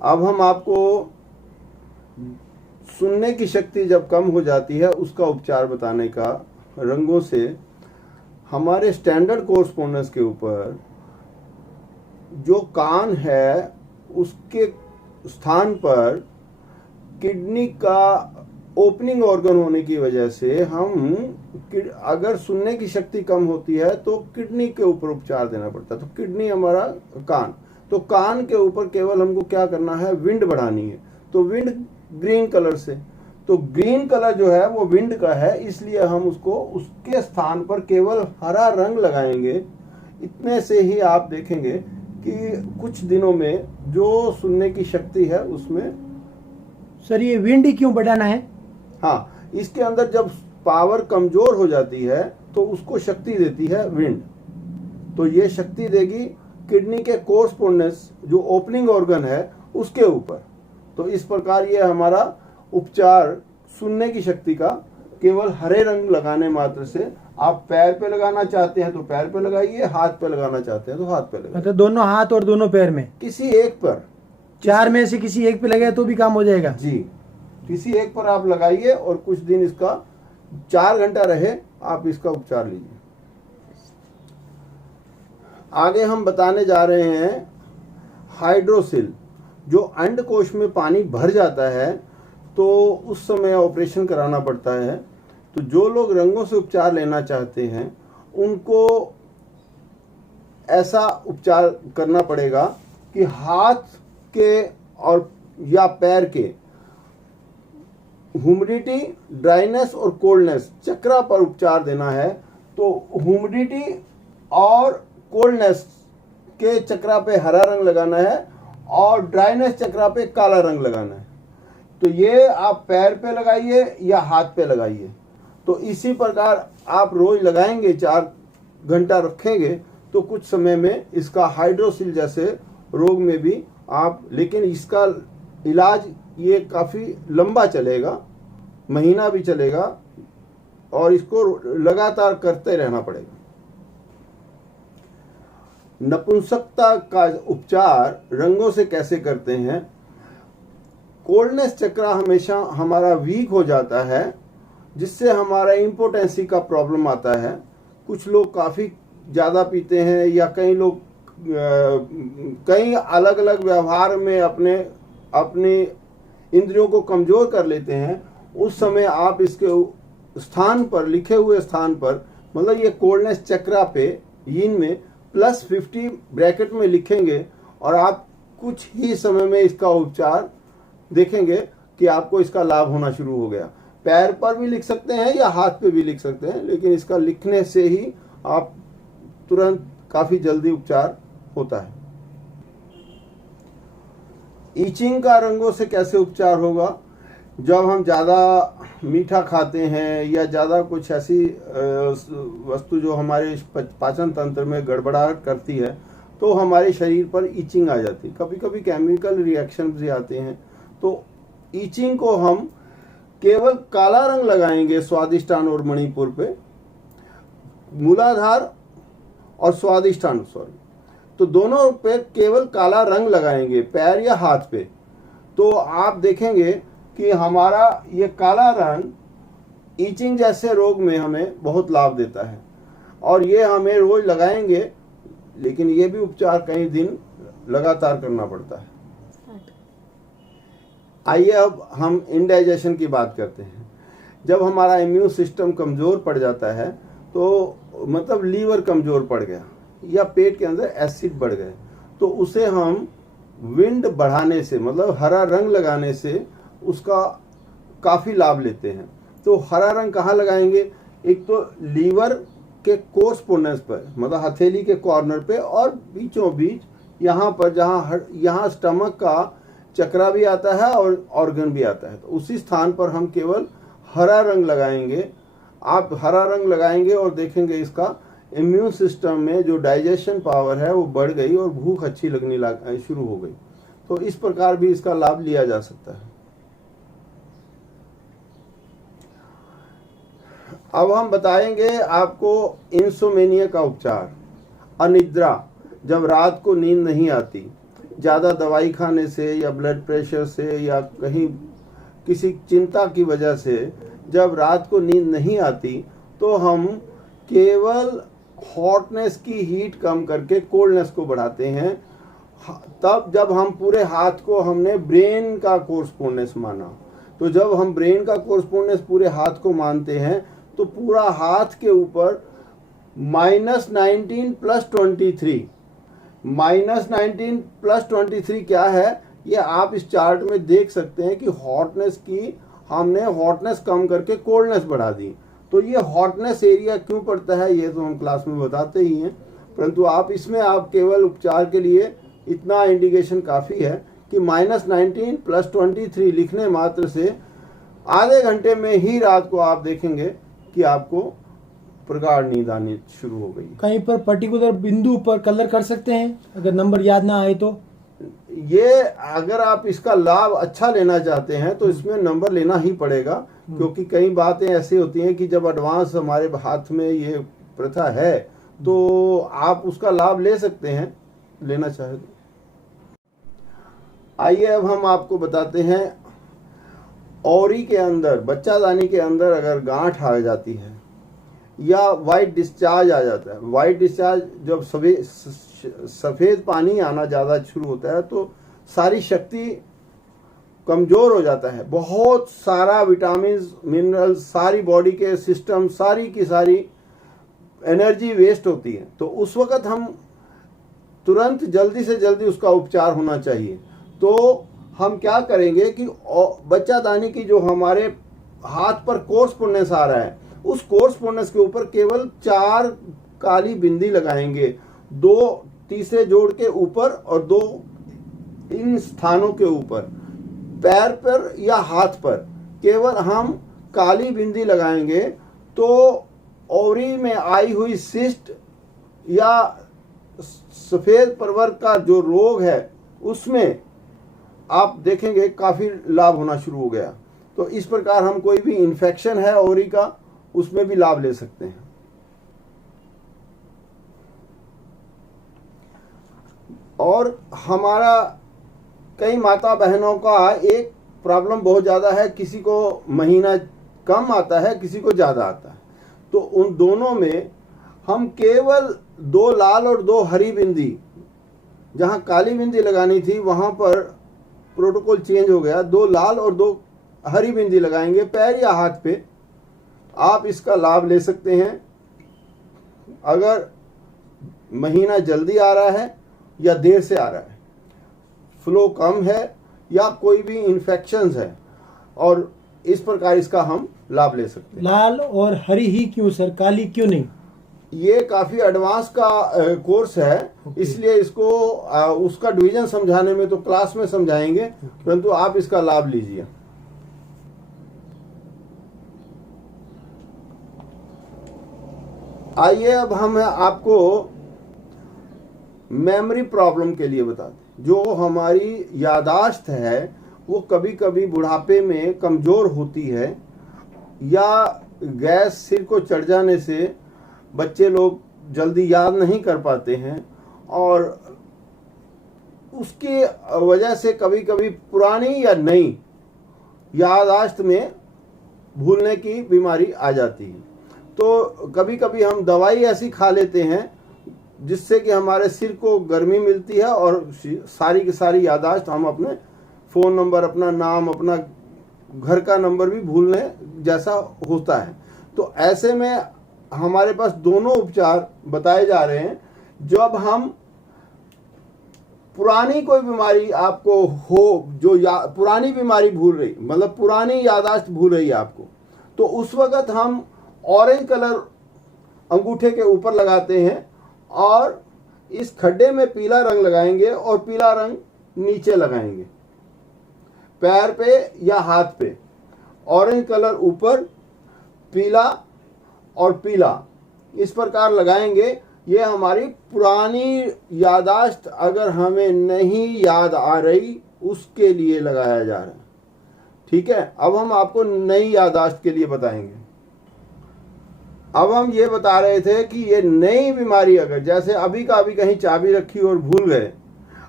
अब हम आपको सुनने की शक्ति जब कम हो जाती है उसका उपचार बताने का रंगों से। हमारे स्टैंडर्ड कोर्सपोंडेंस के ऊपर जो कान है उसके स्थान पर किडनी का ओपनिंग ऑर्गन होने की वजह से हम अगर सुनने की शक्ति कम होती है तो किडनी के ऊपर उपचार देना पड़ता है। तो किडनी हमारा कान, तो कान के ऊपर केवल हमको क्या करना है, विंड बढ़ानी है। तो विंड ग्रीन कलर से, तो ग्रीन कलर जो है वो विंड का है, इसलिए हम उसको उसके स्थान पर केवल हरा रंग लगाएंगे। इतने से ही आप देखेंगे कि कुछ दिनों में जो सुनने की शक्ति है उसमें। सर ये विंड ही क्यों बढ़ाना है? हाँ, इसके अंदर जब पावर कमजोर हो जाती है तो उसको शक्ति देती है विंड। तो ये शक्ति देगी किडनी के कोर्सपोंडेंस जो ओपनिंग ऑर्गन है उसके ऊपर। तो इस प्रकार ये हमारा उपचार सुनने की शक्ति का केवल हरे रंग लगाने मात्र से। आप पैर पे लगाना चाहते हैं तो पैर पे लगाइए, हाथ पे लगाना चाहते हैं तो हाथ पे लगाइए। मतलब दोनों हाथ और दोनों पैर में? किसी एक पर, चार में से किसी एक पे लगाए तो भी काम हो जाएगा? जी, किसी एक पर आप लगाइए और कुछ दिन इसका 4 घंटा रहे, आप इसका उपचार लीजिए। आगे हम बताने जा रहे हैं हाइड्रोसिल। जो अंडकोश में पानी भर जाता है तो उस समय ऑपरेशन कराना पड़ता है। तो जो लोग रंगों से उपचार लेना चाहते हैं उनको ऐसा उपचार करना पड़ेगा कि हाथ के और या पैर के ह्यूमिडिटी, ड्राइनेस और कोल्डनेस चक्रा पर उपचार देना है। तो ह्यूमिडिटी और कोल्डनेस के चक्रा पे हरा रंग लगाना है और ड्राइनेस चक्रा पे काला रंग लगाना है। तो ये आप पैर पे लगाइए या हाथ पे लगाइए। तो इसी प्रकार आप रोज लगाएंगे, 4 घंटा रखेंगे तो कुछ समय में इसका हाइड्रोसिल जैसे रोग में भी आप, लेकिन इसका इलाज ये काफ़ी लंबा चलेगा, महीना भी चलेगा और इसको लगातार करते रहना पड़ेगा। नपुंसकता का उपचार रंगों से कैसे करते हैं? कोल्डनेस चक्रा हमेशा हमारा वीक हो जाता है जिससे हमारा इम्पोटेंसी का प्रॉब्लम आता है। कुछ लोग काफ़ी ज़्यादा पीते हैं या कई लोग कई अलग अलग व्यवहार में अपने इंद्रियों को कमज़ोर कर लेते हैं। उस समय आप इसके स्थान पर, लिखे हुए स्थान पर, मतलब ये कोल्डनेस चक्रा पे यीन में +50 ब्रैकेट में लिखेंगे और आप कुछ ही समय में इसका उपचार देखेंगे कि आपको इसका लाभ होना शुरू हो गया। पैर पर भी लिख सकते हैं या हाथ पे भी लिख सकते हैं, लेकिन इसका लिखने से ही आप तुरंत काफ़ी जल्दी उपचार होता है। ईचिंग का रंगों से कैसे उपचार होगा? जब हम ज़्यादा मीठा खाते हैं या ज़्यादा कुछ ऐसी वस्तु जो हमारे पाचन तंत्र में गड़बड़ाहट करती है तो हमारे शरीर पर ईचिंग आ जाती है। कभी कभी केमिकल रिएक्शन भी आते हैं। तो ईचिंग को हम केवल काला रंग लगाएंगे स्वादिष्टान और मणिपुर पे, मूलाधार और स्वादिष्टान, तो दोनों पे केवल काला रंग लगाएंगे, पैर या हाथ पे। तो आप देखेंगे कि हमारा ये काला रंग ईचिंग जैसे रोग में हमें बहुत लाभ देता है और ये हमें रोज लगाएंगे, लेकिन ये भी उपचार कई दिन लगातार करना पड़ता है। आइए अब हम इंडाइजेशन की बात करते हैं। जब हमारा इम्यून सिस्टम कमज़ोर पड़ जाता है तो मतलब लीवर कमज़ोर पड़ गया या पेट के अंदर एसिड बढ़ गए, तो उसे हम विंड बढ़ाने से, मतलब हरा रंग लगाने से उसका काफ़ी लाभ लेते हैं। तो हरा रंग कहाँ लगाएंगे? एक तो लीवर के कोर्सपोंडेंस पर, मतलब हथेली के कॉर्नर पे, और बीचों बीच यहाँ पर यहाँ स्टमक का चक्रा भी आता है और ऑर्गन भी आता है। तो उसी स्थान पर हम केवल हरा रंग लगाएंगे। आप हरा रंग लगाएंगे और देखेंगे इसका इम्यून सिस्टम में जो डाइजेशन पावर है वो बढ़ गई और भूख अच्छी लगने शुरू हो गई। तो इस प्रकार भी इसका लाभ लिया जा सकता है। अब हम बताएंगे आपको इंसोमेनिया का उपचार। अनिद्रा, जब रात को नींद नहीं आती ज़्यादा दवाई खाने से या ब्लड प्रेशर से या कहीं किसी चिंता की वजह से जब रात को नींद नहीं आती तो हम केवल हॉटनेस की हीट कम करके कोल्डनेस को बढ़ाते हैं। तब जब हम पूरे हाथ को हमने ब्रेन का कोर्सपोंडेंस माना, तो जब हम ब्रेन का कोर्सपोंडेंस पूरे हाथ को मानते हैं तो पूरा हाथ के ऊपर -19 + 23, -19 + 23 क्या है ये आप इस चार्ट में देख सकते हैं कि हॉटनेस की हमने हॉटनेस कम करके कोल्डनेस बढ़ा दी। तो ये हॉटनेस एरिया क्यों पड़ता है ये तो हम क्लास में बताते ही हैं, परंतु आप इसमें आप केवल उपचार के लिए इतना इंडिकेशन काफ़ी है कि -19 + 23 लिखने मात्र से आधे घंटे में ही रात को आप देखेंगे कि आपको प्रगाढ़ नींद आनी शुरू हो गई। कहीं पर पर्टिकुलर बिंदु पर कलर कर सकते हैं अगर नंबर याद ना आए तो? ये अगर आप इसका लाभ अच्छा लेना चाहते हैं तो इसमें नंबर लेना ही पड़ेगा, क्योंकि कई बातें ऐसी होती हैं कि जब एडवांस हमारे हाथ में ये प्रथा है तो आप उसका लाभ ले सकते हैं, लेना चाहे तो। आइए अब हम आपको बताते हैं ओवरी के अंदर, बच्चादानी के अंदर अगर गांठ आ जाती है या वाइट डिस्चार्ज आ जाता है। वाइट डिस्चार्ज जब सफ़ेद पानी आना ज़्यादा शुरू होता है तो सारी शक्ति कमज़ोर हो जाता है, बहुत सारा विटामिन मिनरल्स सारी बॉडी के सिस्टम सारी की सारी एनर्जी वेस्ट होती है। तो उस वक़्त हम तुरंत जल्दी से जल्दी उसका उपचार होना चाहिए। तो हम क्या करेंगे कि बच्चादानी की जो हमारे हाथ पर कोर्सपोंडेंस आ रहा है उस कोर्सपोंडेंस के ऊपर केवल 4 काली बिंदी लगाएंगे, 2 तीसरे जोड़ के ऊपर और 2 इन स्थानों के ऊपर, पैर पर या हाथ पर केवल हम काली बिंदी लगाएंगे। तो ओवरी में आई हुई सिस्ट या सफ़ेद प्रवर्ग का जो रोग है उसमें आप देखेंगे काफ़ी लाभ होना शुरू हो गया। तो इस प्रकार हम कोई भी इन्फेक्शन है ओवरी का उसमें भी लाभ ले सकते हैं। और हमारा कई माता बहनों का एक प्रॉब्लम बहुत ज़्यादा है, किसी को महीना कम आता है किसी को ज़्यादा आता है। तो उन दोनों में हम केवल 2 लाल और 2 हरी बिंदी, जहाँ काली बिंदी लगानी थी वहाँ पर प्रोटोकॉल चेंज हो गया, 2 लाल और 2 हरी बिंदी लगाएंगे पैर या हाथ पे। आप इसका लाभ ले सकते हैं अगर महीना जल्दी आ रहा है या देर से आ रहा है, फ्लो कम है या कोई भी इन्फेक्शंस है, और इस प्रकार इसका हम लाभ ले सकते हैं। लाल और हरी ही क्यों सर, काली क्यों नहीं? ये काफ़ी एडवांस का कोर्स है, इसलिए इसको उसका डिवीजन समझाने में तो क्लास में समझाएंगे, परंतु आप इसका लाभ लीजिए। आइए अब हम आपको मेमोरी प्रॉब्लम के लिए बताते हैं। जो हमारी यादाश्त है वो कभी कभी बुढ़ापे में कमज़ोर होती है, या गैस सिर को चढ़ जाने से बच्चे लोग जल्दी याद नहीं कर पाते हैं, और उसकी वजह से कभी कभी पुरानी या नई यादाश्त में भूलने की बीमारी आ जाती है। तो कभी कभी हम दवाई ऐसी खा लेते हैं जिससे कि हमारे सिर को गर्मी मिलती है और सारी की सारी यादाश्त हम अपने फ़ोन नंबर, अपना नाम, अपना घर का नंबर भी भूलने जैसा होता है। तो ऐसे में हमारे पास दोनों उपचार बताए जा रहे हैं। जब हम पुरानी कोई बीमारी आपको हो, जो पुरानी बीमारी भूल रही, मतलब पुरानी यादाश्त भूल रही है आपको, तो उस वक़्त हम ऑरेंज कलर अंगूठे के ऊपर लगाते हैं और इस खड्डे में पीला रंग लगाएंगे और पीला रंग नीचे लगाएंगे पैर पे या हाथ पे। ऑरेंज कलर ऊपर, पीला और पीला इस प्रकार लगाएंगे। ये हमारी पुरानी यादाश्त अगर हमें नहीं याद आ रही उसके लिए लगाया जा रहा है। ठीक है, अब हम आपको नई यादाश्त के लिए बताएंगे। अब हम ये बता रहे थे कि ये नई बीमारी, अगर जैसे अभी का अभी कहीं चाबी रखी और भूल गए,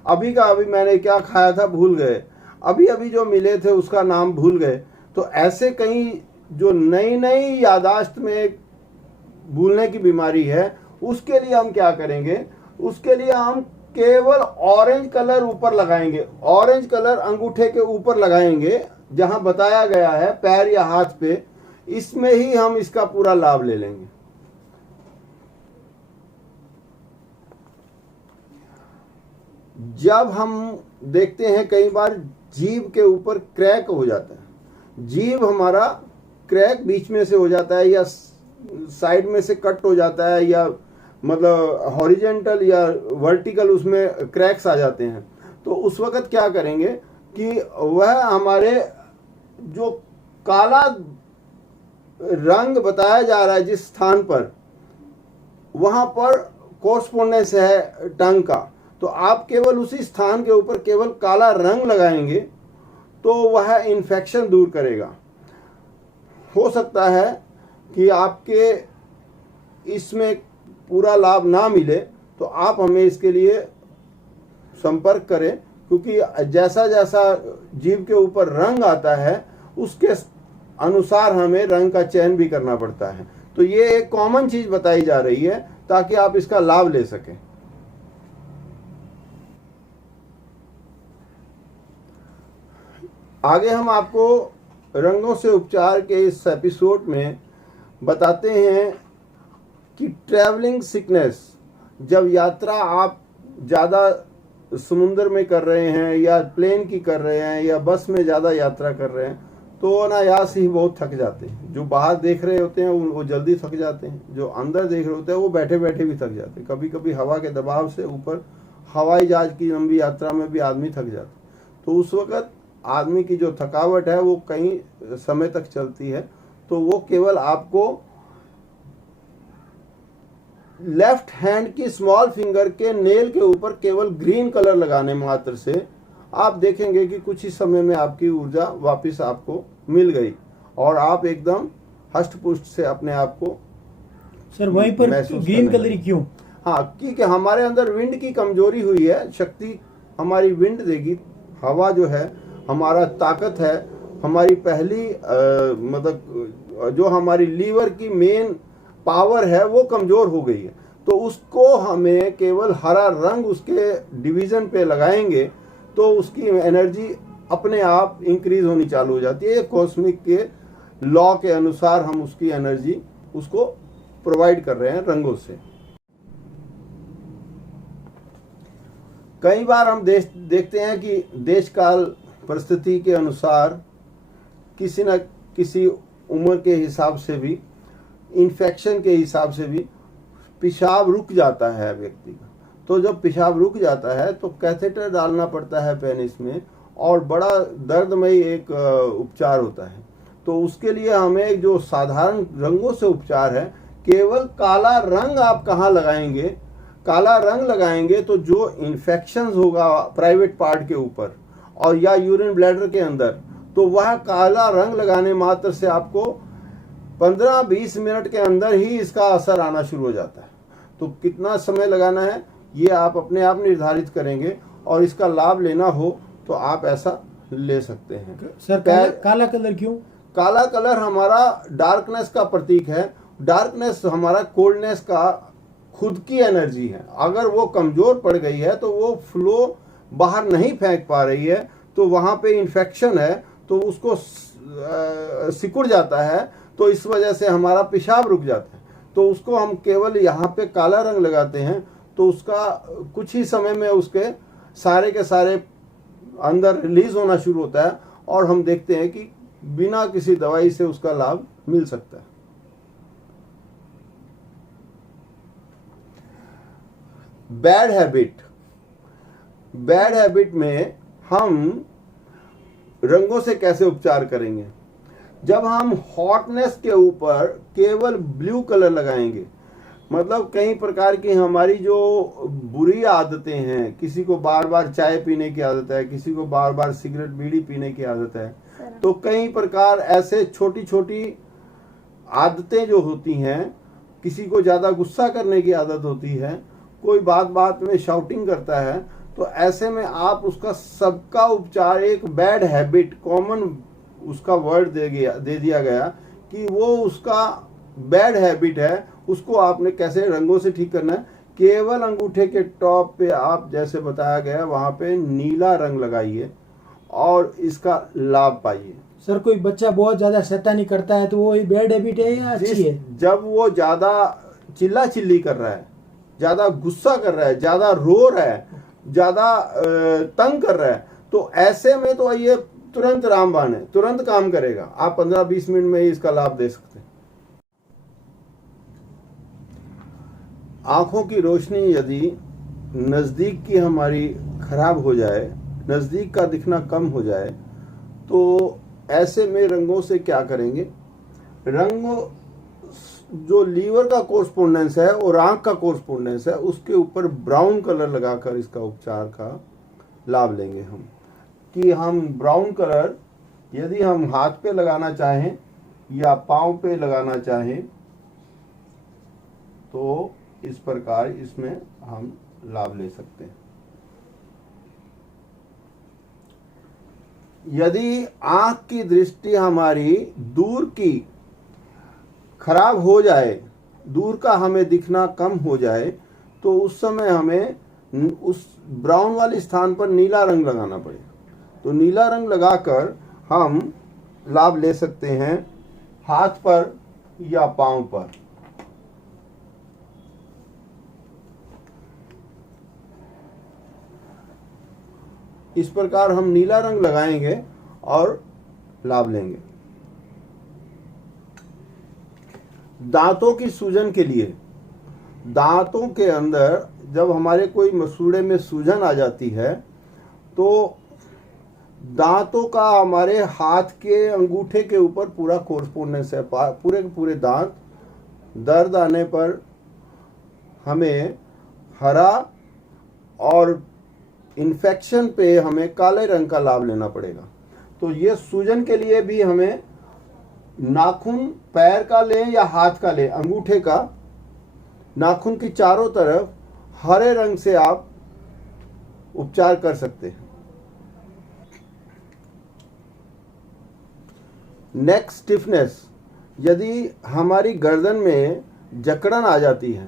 अभी का अभी मैंने क्या खाया था भूल गए, अभी अभी जो मिले थे उसका नाम भूल गए। तो ऐसे कई जो नई नई यादाश्त में भूलने की बीमारी है, उसके लिए हम क्या करेंगे, उसके लिए हम केवल ऑरेंज कलर ऊपर लगाएंगे। ऑरेंज कलर अंगूठे के ऊपर लगाएंगे जहां बताया गया है, पैर या हाथ पे, इसमें ही हम इसका पूरा लाभ ले लेंगे। जब हम देखते हैं कई बार जीभ के ऊपर क्रैक हो जाता है, जीभ हमारा क्रैक बीच में से हो जाता है या साइड में से कट हो जाता है, या मतलब हॉरिजेंटल या वर्टिकल उसमें क्रैक्स आ जाते हैं, तो उस वक्त क्या करेंगे कि वह हमारे जो काला रंग बताया जा रहा है जिस स्थान पर, वहां पर कोर्सपोंडेंस है टंग का, तो आप केवल उसी स्थान के ऊपर केवल काला रंग लगाएंगे तो वह इन्फेक्शन दूर करेगा। हो सकता है कि आपके इसमें पूरा लाभ ना मिले, तो आप हमें इसके लिए संपर्क करें, क्योंकि जैसा जैसा जीभ के ऊपर रंग आता है उसके अनुसार हमें रंग का चयन भी करना पड़ता है। तो ये एक कॉमन चीज बताई जा रही है ताकि आप इसका लाभ ले सकें। आगे हम आपको रंगों से उपचार के इस एपिसोड में बताते हैं कि ट्रैवलिंग सिकनेस, जब यात्रा आप ज़्यादा समुद्र में कर रहे हैं या प्लेन की कर रहे हैं या बस में ज़्यादा यात्रा कर रहे हैं, तो अनायास ही बहुत थक जाते हैं। जो बाहर देख रहे होते हैं वो जल्दी थक जाते हैं, जो अंदर देख रहे होते हैं वो बैठे बैठे भी थक जाते हैं। कभी कभी हवा के दबाव से ऊपर हवाई जहाज की लंबी यात्रा में भी आदमी थक जाता है। तो उस वक्त आदमी की जो थकावट है वो कई समय तक चलती है, तो वो केवल आपको लेफ्ट हैंड की स्मॉल फिंगर के नेल के ऊपर केवल ग्रीन कलर लगाने मात्र से आप देखेंगे कि कुछ ही समय में आपकी ऊर्जा वापस आपको मिल गई और आप एकदम हष्ट पुष्ट से अपने आप को सर वहीं पर ग्रीन कलर ही क्यों? हाँ, क्योंकि हमारे अंदर विंड की कमजोरी हुई है। शक्ति हमारी विंड देगी, हवा जो है हमारा ताकत है, हमारी पहली मतलब जो हमारी लीवर की मेन पावर है वो कमजोर हो गई है। तो उसको हमें केवल हरा रंग उसके डिवीजन पे लगाएंगे तो उसकी एनर्जी अपने आप इंक्रीज होनी चालू हो जाती है। कॉस्मिक के लॉ के अनुसार हम उसकी एनर्जी उसको प्रोवाइड कर रहे हैं रंगों से। कई बार हम देखते हैं कि देश काल परिस्थिति के अनुसार किसी न किसी उम्र के हिसाब से भी, इन्फेक्शन के हिसाब से भी पेशाब रुक जाता है व्यक्ति का। तो जब पेशाब रुक जाता है तो कैथेटर डालना पड़ता है पेनिस में और बड़ा दर्दमयी एक उपचार होता है। तो उसके लिए हमें जो साधारण रंगों से उपचार है, केवल काला रंग आप कहाँ लगाएंगे, काला रंग लगाएंगे तो जो इन्फेक्शन होगा प्राइवेट पार्ट के ऊपर और या यूरिन ब्लैडर के अंदर, तो वह काला रंग लगाने मात्र से आपको 15-20 मिनट के अंदर ही इसका असर आना शुरू हो जाता है। तो कितना समय लगाना है ये आप अपने आप निर्धारित करेंगे और इसका लाभ लेना हो तो आप ऐसा ले सकते हैं। सर काला कलर क्यों? काला कलर हमारा डार्कनेस का प्रतीक है। डार्कनेस हमारा कोल्डनेस का खुद की एनर्जी है। अगर वो कमजोर पड़ गई है तो वो फ्लो बाहर नहीं फेंक पा रही है, तो वहां पे इन्फेक्शन है तो उसको सिकुड़ जाता है, तो इस वजह से हमारा पेशाब रुक जाता है। तो उसको हम केवल यहाँ पे काला रंग लगाते हैं तो उसका कुछ ही समय में उसके सारे के सारे अंदर रिलीज होना शुरू होता है और हम देखते हैं कि बिना किसी दवाई से उसका लाभ मिल सकता है। बैड हैबिट में हम रंगों से कैसे उपचार करेंगे? जब हम हॉटनेस के ऊपर केवल ब्लू कलर लगाएंगे, मतलब कई प्रकार की हमारी जो बुरी आदतें हैं, किसी को बार बार चाय पीने की आदत है, किसी को बार बार सिगरेट बीड़ी पीने की आदत है, तो कई प्रकार ऐसे छोटी छोटी आदतें जो होती हैं, किसी को ज़्यादा गुस्सा करने की आदत होती है, कोई बात बात में शाउटिंग करता है, तो ऐसे में आप उसका सबका उपचार, एक बैड हैबिट कॉमन उसका वर्ड दे दिया गया कि वो उसका बैड हैबिट है, उसको आपने कैसे रंगों से ठीक करना है। केवल अंगूठे के टॉप पे आप जैसे बताया गया वहां पे नीला रंग लगाइए और इसका लाभ पाइए। सर कोई बच्चा बहुत ज्यादा शैतानी करता है तो वो बैड हैबिट है या अच्छी है? जब वो ज्यादा चिल्ला चिल्ली कर रहा है, ज्यादा गुस्सा कर रहा है, ज्यादा रो रहा है, ज्यादा तंग कर रहा है, तो ऐसे में तो ये तुरंत रामबाण है, तुरंत काम करेगा। आप 15-20 मिनट में ही इसका लाभ दे सकते हैं। आंखों की रोशनी यदि नज़दीक की हमारी खराब हो जाए, नज़दीक का दिखना कम हो जाए, तो ऐसे में रंगों से क्या करेंगे? रंगों जो लीवर का कोरस्पोंडेंस है और आंख का कोरस्पोंडेंस है, उसके ऊपर ब्राउन कलर लगाकर इसका उपचार का लाभ लेंगे हम। कि हम ब्राउन कलर यदि हम हाथ पे लगाना चाहें या पाँव पे लगाना चाहें तो इस प्रकार इसमें हम लाभ ले सकते हैं। यदि आंख की दृष्टि हमारी दूर की खराब हो जाए, दूर का हमें दिखना कम हो जाए, तो उस समय हमें उस ब्राउन वाले स्थान पर नीला रंग लगाना पड़ेगा। तो नीला रंग लगाकर हम लाभ ले सकते हैं हाथ पर या पांव पर। इस प्रकार हम नीला रंग लगाएंगे और लाभ लेंगे। दांतों की सूजन के लिए, दांतों के अंदर जब हमारे कोई मसूड़े में सूजन आ जाती है तो दांतों का हमारे हाथ के अंगूठे के ऊपर पूरा कोरस्पोंडेंस है। पूरे के पूरे दांत दर्द आने पर हमें हरा और इन्फेक्शन पे हमें काले रंग का लाभ लेना पड़ेगा। तो ये सूजन के लिए भी हमें नाखून पैर का लें या हाथ का लें, अंगूठे का नाखून की चारों तरफ हरे रंग से आप उपचार कर सकते हैं। नेक स्टिफनेस, यदि हमारी गर्दन में जकड़न आ जाती है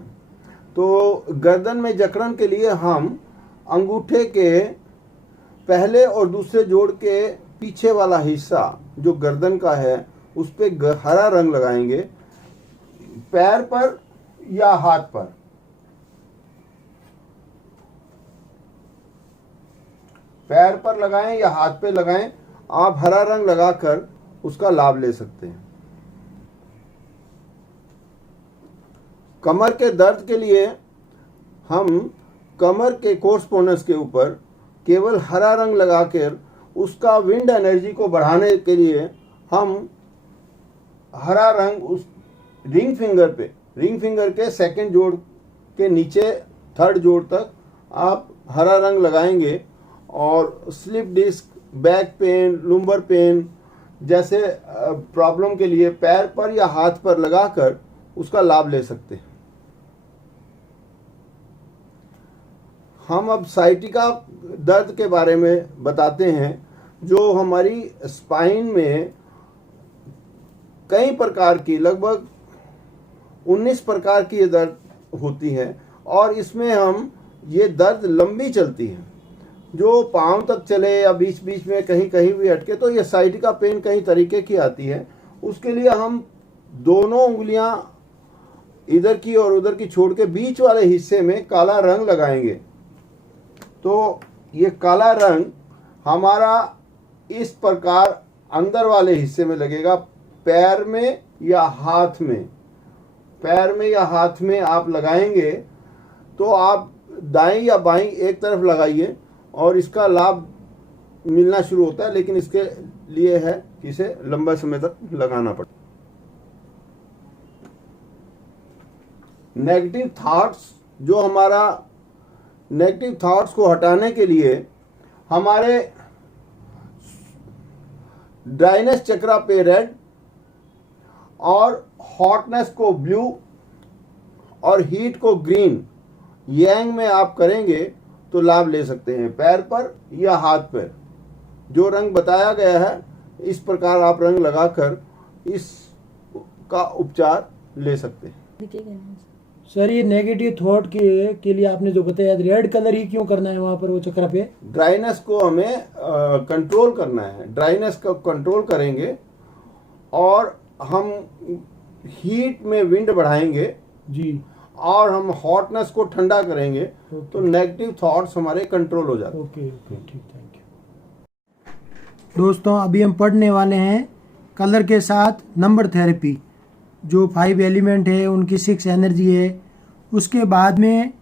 तो गर्दन में जकड़न के लिए हम अंगूठे के पहले और दूसरे जोड़ के पीछे वाला हिस्सा जो गर्दन का है उस पे हरा रंग लगाएंगे, पैर पर या हाथ पर। पैर पर लगाएं या हाथ पे लगाएं, आप हरा रंग लगाकर उसका लाभ ले सकते हैं। कमर के दर्द के लिए हम कमर के कोरस्पोंडेंस के ऊपर केवल हरा रंग लगाकर उसका विंड एनर्जी को बढ़ाने के लिए हम हरा रंग उस रिंग फिंगर के सेकंड जोड़ के नीचे थर्ड जोड़ तक आप हरा रंग लगाएंगे और slip disc, back pain, lumbar pain जैसे प्रॉब्लम के लिए पैर पर या हाथ पर लगाकर उसका लाभ ले सकते हैं। हम अब साइटिका दर्द के बारे में बताते हैं, जो हमारी स्पाइन में कई प्रकार की, लगभग 19 प्रकार की ये दर्द होती है और इसमें हम ये दर्द लंबी चलती है, जो पाँव तक चले या बीच बीच में कहीं कहीं भी अटके, तो ये साइटिका पेन कई तरीके की आती है। उसके लिए हम दोनों उंगलियां इधर की और उधर की छोड़ के बीच वाले हिस्से में काला रंग लगाएंगे। तो ये काला रंग हमारा इस प्रकार अंदर वाले हिस्से में लगेगा, पैर में या हाथ में। पैर में या हाथ में आप लगाएंगे तो आप दाएं या बाएं एक तरफ लगाइए और इसका लाभ मिलना शुरू होता है, लेकिन इसके लिए है कि इसे लंबा समय तक लगाना पड़ता है। नेगेटिव थॉट्स, जो हमारा नेगेटिव थॉट्स को हटाने के लिए हमारे ड्राइनेस चक्रा पे रेड और हॉटनेस को ब्लू और हीट को ग्रीन, यांग में आप करेंगे तो लाभ ले सकते हैं, पैर पर या हाथ पर। जो रंग बताया गया है इस प्रकार आप रंग लगाकर इसका उपचार ले सकते हैं। सर ये नेगेटिव थॉट के लिए आपने जो बताया रेड कलर ही क्यों करना है वहां पर वो चक्र पे? ड्राइनेस को हमें कंट्रोल करना है। ड्राइनेस को कंट्रोल करेंगे और हम हीट में विंड बढ़ाएंगे जी, और हम हॉटनेस को ठंडा करेंगे तो नेगेटिव थॉट्स हमारे कंट्रोल हो जाते हैं। ओके ओके, ठीक, थैंक यू। दोस्तों अभी हम पढ़ने वाले हैं कलर के साथ नंबर थेरेपी, जो 5 एलिमेंट है उनकी 6 एनर्जी है, उसके बाद में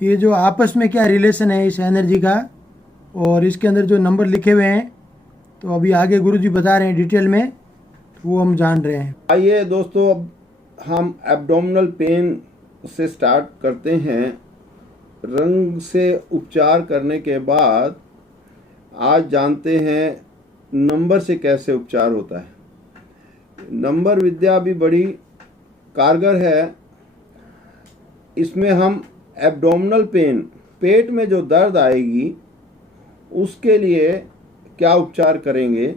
ये जो आपस में क्या रिलेशन है इस एनर्जी का, और इसके अंदर जो नंबर लिखे हुए हैं तो अभी आगे गुरुजी बता रहे हैं डिटेल में, तो वो हम जान रहे हैं। आइए दोस्तों अब हम एब्डोमिनल पेन से स्टार्ट करते हैं। रंग से उपचार करने के बाद आज जानते हैं नंबर से कैसे उपचार होता है। नंबर विद्या भी बड़ी कारगर है। इसमें हम एब्डोमिनल पेन, पेट में जो दर्द आएगी उसके लिए क्या उपचार करेंगे।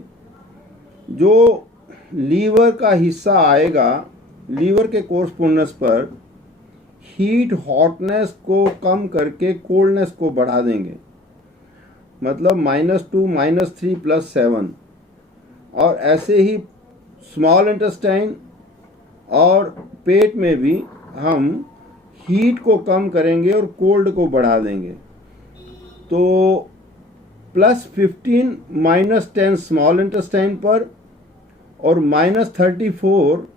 जो लीवर का हिस्सा आएगा, लीवर के कोर्सपोंडेंस पर हीट हॉटनेस को कम करके कोल्डनेस को बढ़ा देंगे, मतलब -2 -3 +7। और ऐसे ही स्मॉल इंटेस्टाइन और पेट में भी हम हीट को कम करेंगे और कोल्ड को बढ़ा देंगे। तो +15 -10 स्मॉल इंटेस्टाइन पर और -34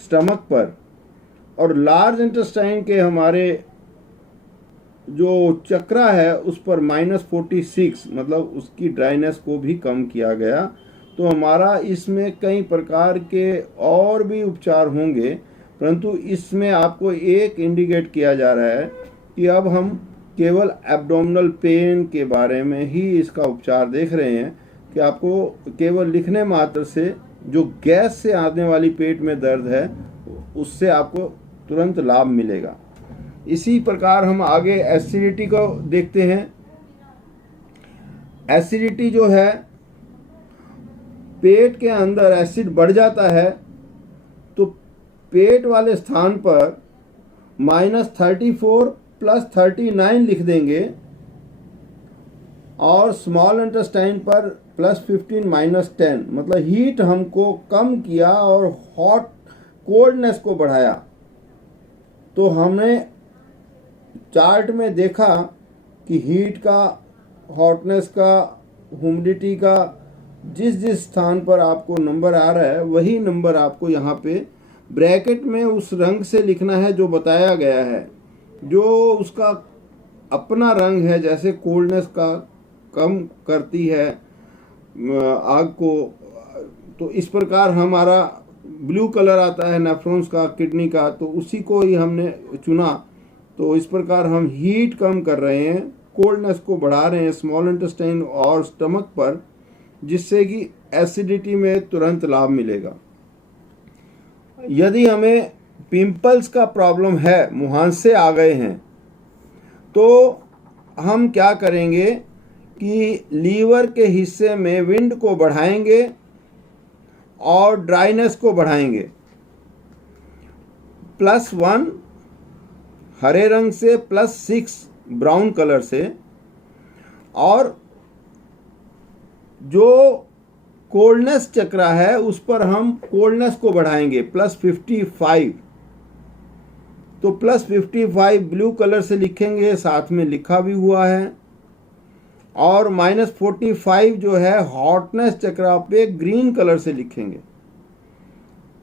स्टमक पर, और लार्ज इंटेस्टाइन के हमारे जो चक्रा है उस पर -46, मतलब उसकी ड्राइनेस को भी कम किया गया। तो हमारा इसमें कई प्रकार के और भी उपचार होंगे, परंतु इसमें आपको एक इंडिकेट किया जा रहा है कि अब हम केवल एब्डोमिनल पेन के बारे में ही इसका उपचार देख रहे हैं, कि आपको केवल लिखने मात्र से जो गैस से आने वाली पेट में दर्द है उससे आपको तुरंत लाभ मिलेगा। इसी प्रकार हम आगे एसिडिटी को देखते हैं। एसिडिटी जो है, पेट के अंदर एसिड बढ़ जाता है तो पेट वाले स्थान पर -34 +39 लिख देंगे, और स्मॉल इंटेस्टाइन पर +15 -10, मतलब हीट हमको कम किया और हॉट कोल्डनेस को बढ़ाया। तो हमने चार्ट में देखा कि हीट का, हॉटनेस का, ह्यूमिडिटी का जिस जिस स्थान पर आपको नंबर आ रहा है वही नंबर आपको यहाँ पे ब्रैकेट में उस रंग से लिखना है जो बताया गया है, जो उसका अपना रंग है। जैसे कोल्डनेस का कम करती है आग को, तो इस प्रकार हमारा ब्लू कलर आता है नेफ्रॉन्स का, किडनी का, तो उसी को ही हमने चुना। तो इस प्रकार हम हीट कम कर रहे हैं, कोल्डनेस को बढ़ा रहे हैं स्मॉल इंटेस्टाइन और स्टमक पर, जिससे कि एसिडिटी में तुरंत लाभ मिलेगा। यदि हमें पिंपल्स का प्रॉब्लम है, मुहांसे आ गए हैं, तो हम क्या करेंगे कि लीवर के हिस्से में विंड को बढ़ाएंगे और ड्राइनेस को बढ़ाएंगे। +1 हरे रंग से, +6 ब्राउन कलर से, और जो कोल्डनेस चक्रा है उस पर हम कोल्डनेस को बढ़ाएंगे +55। तो +55 ब्लू कलर से लिखेंगे, साथ में लिखा भी हुआ है, और -45 जो है हॉटनेस चक्रा पे ग्रीन कलर से लिखेंगे।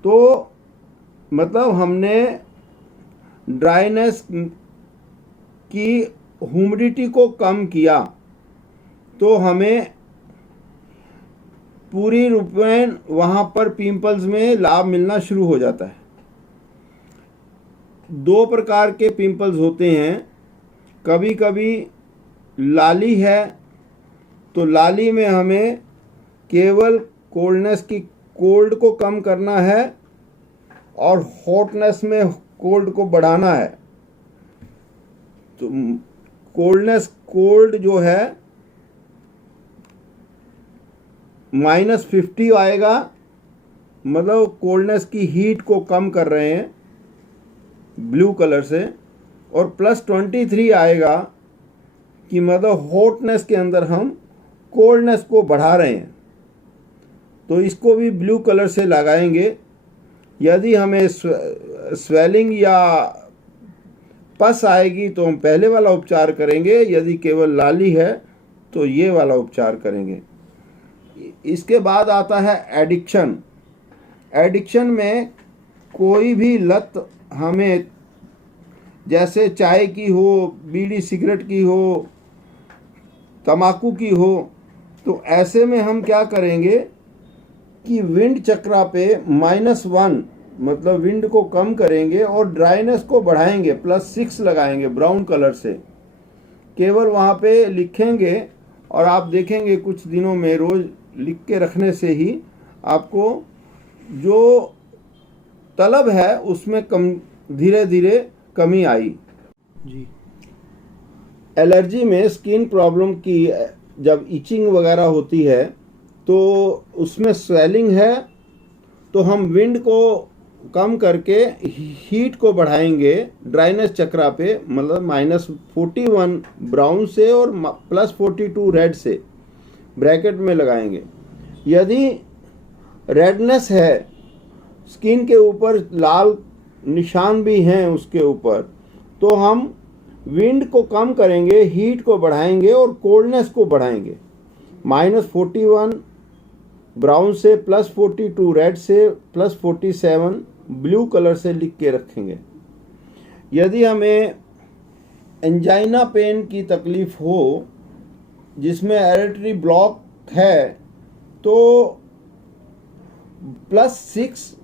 तो मतलब हमने ड्राइनेस की ह्यूमिडिटी को कम किया, तो हमें पूरी रूपेण वहाँ पर पिंपल्स में लाभ मिलना शुरू हो जाता है। 2 प्रकार के पिंपल्स होते हैं। कभी कभी लाली है, तो लाली में हमें केवल कोल्डनेस की, कोल्ड को कम करना है और हॉटनेस में कोल्ड को बढ़ाना है। तो कोल्ड जो है -50 आएगा, मतलब कोल्डनेस की हीट को कम कर रहे हैं ब्लू कलर से, और +23 आएगा कि मतलब हॉटनेस के अंदर हम कोल्डनेस को बढ़ा रहे हैं। तो इसको भी ब्लू कलर से लगाएंगे। यदि हमें स्वेलिंग या पस आएगी तो हम पहले वाला उपचार करेंगे, यदि केवल लाली है तो ये वाला उपचार करेंगे। इसके बाद आता है एडिक्शन। एडिक्शन में कोई भी लत हमें, जैसे चाय की हो, बीड़ी सिगरेट की हो, तम्बाकू की हो, तो ऐसे में हम क्या करेंगे कि विंड चक्रा पे -1 मतलब विंड को कम करेंगे और ड्राइनेस को बढ़ाएंगे, +6 लगाएंगे ब्राउन कलर से। केवल वहाँ पे लिखेंगे और आप देखेंगे कुछ दिनों में रोज़ लिख के रखने से ही आपको जो तलब है उसमें कम धीरे धीरे कमी आई। जी। एलर्जी में स्किन प्रॉब्लम की जब इचिंग वगैरह होती है तो उसमें स्वेलिंग है, तो हम विंड को कम करके हीट को बढ़ाएंगे ड्राइनेस चक्रा पे, मतलब -41 ब्राउन से और +42 रेड से ब्रैकेट में लगाएंगे। यदि रेडनेस है, स्किन के ऊपर लाल निशान भी हैं उसके ऊपर, तो हम विंड को कम करेंगे, हीट को बढ़ाएंगे और कोल्डनेस को बढ़ाएंगे। -41 ब्राउन से, +42 रेड से, +47 ब्लू कलर से लिख के रखेंगे। यदि हमें एंजाइना पेन की तकलीफ हो जिसमें एरिटरी ब्लॉक है, तो +6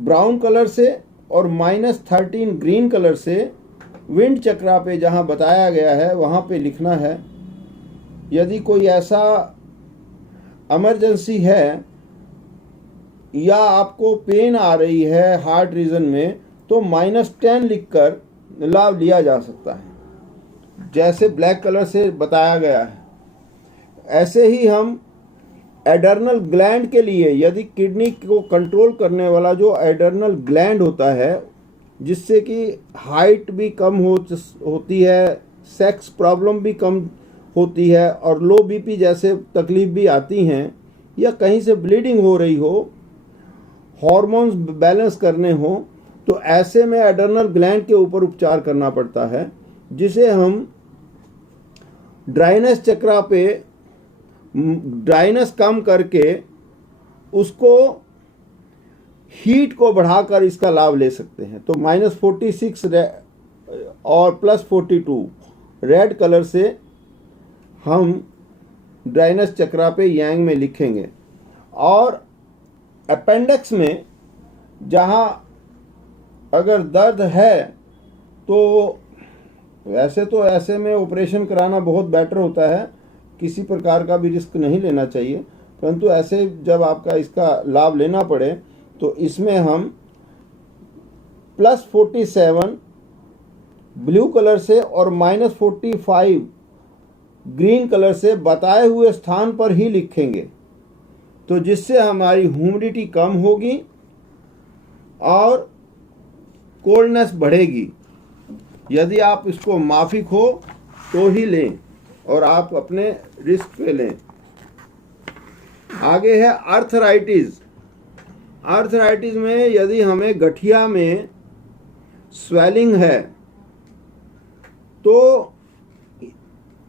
ब्राउन कलर से और -13 ग्रीन कलर से विंड चक्रा पे जहाँ बताया गया है वहाँ पे लिखना है। यदि कोई ऐसा इमरजेंसी है या आपको पेन आ रही है हार्ट रीजन में, तो -10 लिखकर लाभ लिया जा सकता है, जैसे ब्लैक कलर से बताया गया है। ऐसे ही हम एडर्नल ग्लैंड के लिए, यदि किडनी को कंट्रोल करने वाला जो एडर्नल ग्लैंड होता है, जिससे कि हाइट भी कम होती है, सेक्स प्रॉब्लम भी कम होती है और लो बीपी जैसे तकलीफ भी आती हैं, या कहीं से ब्लीडिंग हो रही हो, हार्मोन्स बैलेंस करने हो, तो ऐसे में एडर्नल ग्लैंड के ऊपर उपचार करना पड़ता है, जिसे हम ड्राइनेस चक्रा पे ड्राइनेस कम करके उसको हीट को बढ़ाकर इसका लाभ ले सकते हैं। तो -46 और +42 रेड कलर से हम ड्राइनेस चक्रा पे यांग में लिखेंगे। और अपेंडिक्स में जहाँ अगर दर्द है तो वैसे तो ऐसे में ऑपरेशन कराना बहुत बेटर होता है, किसी प्रकार का भी रिस्क नहीं लेना चाहिए, परंतु ऐसे जब आपका इसका लाभ लेना पड़े तो इसमें हम +47 ब्लू कलर से और -45 ग्रीन कलर से बताए हुए स्थान पर ही लिखेंगे, तो जिससे हमारी ह्यूमिडिटी कम होगी और कोल्डनेस बढ़ेगी। यदि आप इसको माफिक हो तो ही लें और आप अपने रिस्क पे लें। आगे है आर्थराइटिस। आर्थराइटिस में यदि हमें गठिया में स्वेलिंग है तो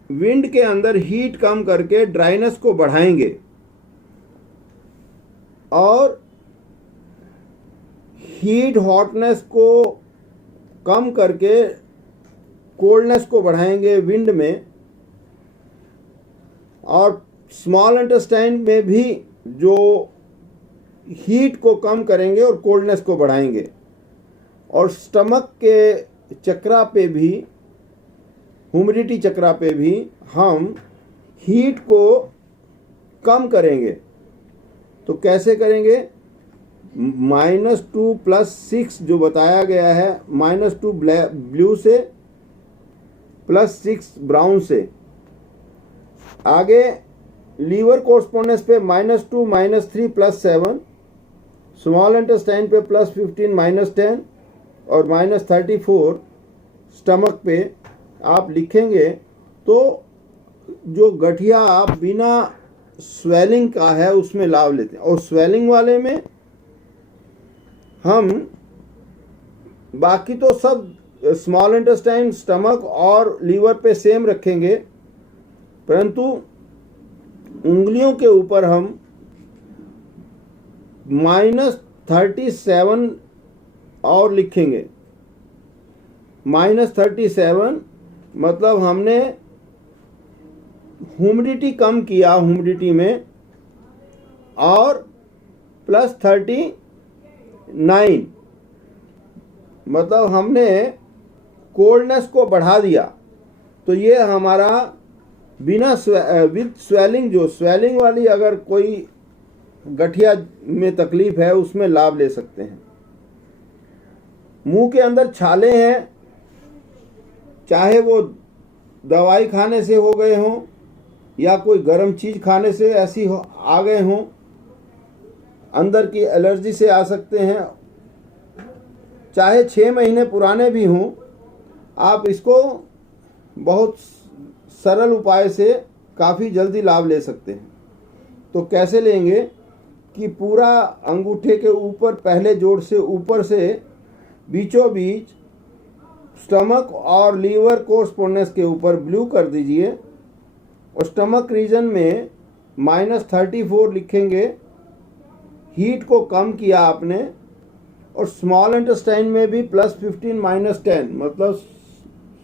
विंड के अंदर हीट कम करके ड्राइनेस को बढ़ाएंगे और हीट हॉटनेस को कम करके कोल्डनेस को बढ़ाएंगे विंड में। और स्मॉल इंटेस्टाइन में भी जो हीट को कम करेंगे और कोल्डनेस को बढ़ाएंगे। और स्टमक के चक्रा पे भी, ह्यूमिडिटी चक्रा पे भी हम हीट को कम करेंगे। तो कैसे करेंगे? -2 + 6 जो बताया गया है, -2 ब्लू से +6 ब्राउन से। आगे लीवर कोर्स्पोंडेंस पे -2 -3 +7, स्मॉल इंटेस्टाइन पे +15 -10 और -34 स्टमक पे आप लिखेंगे तो जो गठिया आप बिना स्वेलिंग का है उसमें लाभ लेते हैं। और स्वेलिंग वाले में हम बाकी तो सब स्मॉल इंटेस्टाइन, स्टमक और लीवर पे सेम रखेंगे, परंतु उंगलियों के ऊपर हम -37 और लिखेंगे। -37 मतलब हमने ह्यूमिडिटी कम किया ह्यूमिडिटी में, और +39 मतलब हमने कोल्डनेस को बढ़ा दिया। तो ये हमारा बिना विद स्वेलिंग, जो स्वेलिंग वाली अगर कोई गठिया में तकलीफ है उसमें लाभ ले सकते हैं। मुंह के अंदर छाले हैं, चाहे वो दवाई खाने से हो गए हों या कोई गर्म चीज़ खाने से ऐसी आ गए हों, अंदर की एलर्जी से आ सकते हैं, चाहे 6 महीने पुराने भी हों, आप इसको बहुत सरल उपाय से काफ़ी जल्दी लाभ ले सकते हैं। तो कैसे लेंगे कि पूरा अंगूठे के ऊपर पहले जोड़ से ऊपर से बीचों बीच स्टमक और लीवर कोर्स्पोंडेंस के ऊपर ब्लू कर दीजिए, और स्टमक रीजन में -34 लिखेंगे, हीट को कम किया आपने, और स्मॉल इंटेस्टाइन में भी +15 -10 मतलब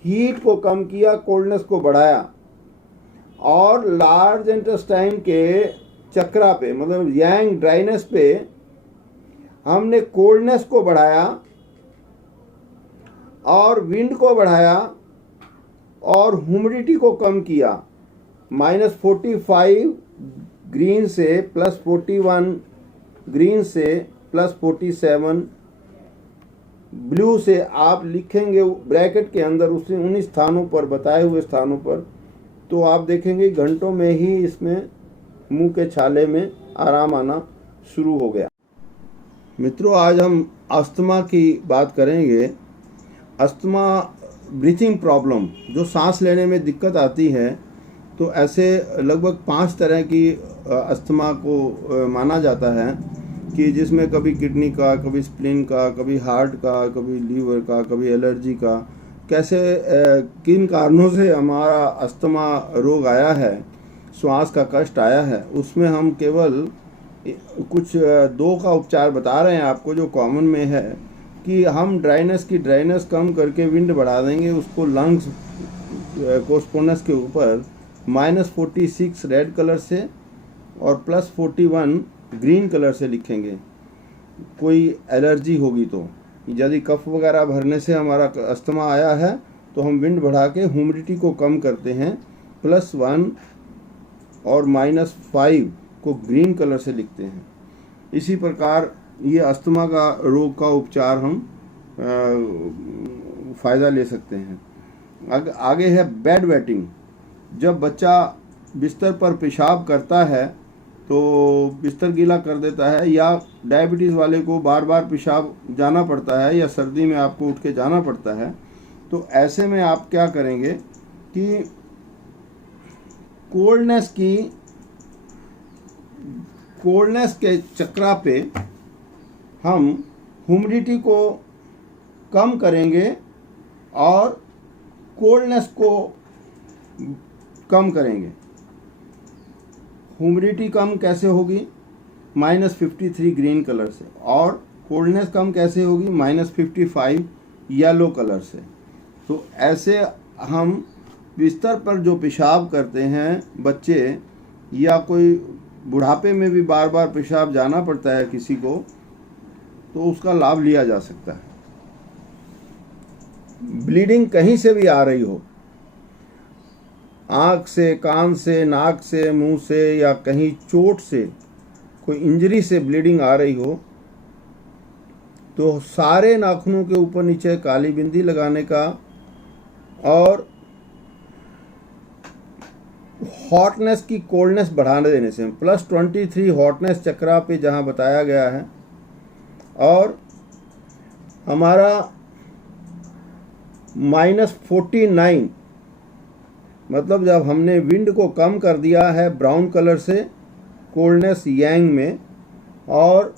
हीट को कम किया, कोल्डनेस को बढ़ाया, और लार्ज इंटेस्टाइन के चक्रा पे मतलब यांग ड्राइनेस पे हमने कोल्डनेस को बढ़ाया और विंड को बढ़ाया और ह्यूमिडिटी को कम किया। -45 ग्रीन से +41 ग्रीन से +47 ब्लू से आप लिखेंगे ब्रैकेट के अंदर उन स्थानों पर, बताए हुए स्थानों पर, तो आप देखेंगे घंटों में ही इसमें मुंह के छाले में आराम आना शुरू हो गया। मित्रों, आज हम अस्थमा की बात करेंगे। अस्थमा ब्रीथिंग प्रॉब्लम, जो सांस लेने में दिक्कत आती है, तो ऐसे लगभग 5 तरह की अस्थमा को माना जाता है कि जिसमें कभी किडनी का, कभी स्प्लीन का, कभी हार्ट का, कभी लीवर का, कभी एलर्जी का, कैसे किन कारणों से हमारा अस्थमा रोग आया है, श्वास का कष्ट आया है, उसमें हम केवल कुछ 2 का उपचार बता रहे हैं आपको, जो कॉमन में है कि हम ड्राइनेस कम करके विंड बढ़ा देंगे, उसको लंग्स कोर्स्पोंडेंस के ऊपर -46 रेड कलर से और +41 ग्रीन कलर से लिखेंगे। कोई एलर्जी होगी तो, यदि कफ वगैरह भरने से हमारा अस्थमा आया है तो हम विंड बढ़ा के ह्यूमिडिटी को कम करते हैं, +1 और -5 को ग्रीन कलर से लिखते हैं। इसी प्रकार ये अस्थमा का रोग का उपचार हम फ़ायदा ले सकते हैं। आगे है बेड वेटिंग। जब बच्चा बिस्तर पर पेशाब करता है तो बिस्तर गीला कर देता है, या डायबिटीज़ वाले को बार बार पेशाब जाना पड़ता है, या सर्दी में आपको उठ के जाना पड़ता है, तो ऐसे में आप क्या करेंगे कि कोल्डनेस के चक्रा पे हम ह्यूमिडिटी को कम करेंगे और कोल्डनेस को कम करेंगे। ह्यूमिडिटी कम कैसे होगी? -53 ग्रीन कलर से। और कोल्डनेस कम कैसे होगी? -55 येलो कलर से। तो ऐसे हम बिस्तर पर जो पेशाब करते हैं बच्चे, या कोई बुढ़ापे में भी बार बार पेशाब जाना पड़ता है किसी को, तो उसका लाभ लिया जा सकता है। ब्लीडिंग कहीं से भी आ रही हो, आँख से, कान से, नाक से, मुंह से, या कहीं चोट से, कोई इंजरी से ब्लीडिंग आ रही हो, तो सारे नाखूनों के ऊपर नीचे काली बिंदी लगाने का और हॉटनेस की कोल्डनेस बढ़ा देने से, +23 हॉटनेस चक्रा पे जहाँ बताया गया है, और हमारा -49, मतलब जब हमने विंड को कम कर दिया है ब्राउन कलर से कोल्डनेस यांग में और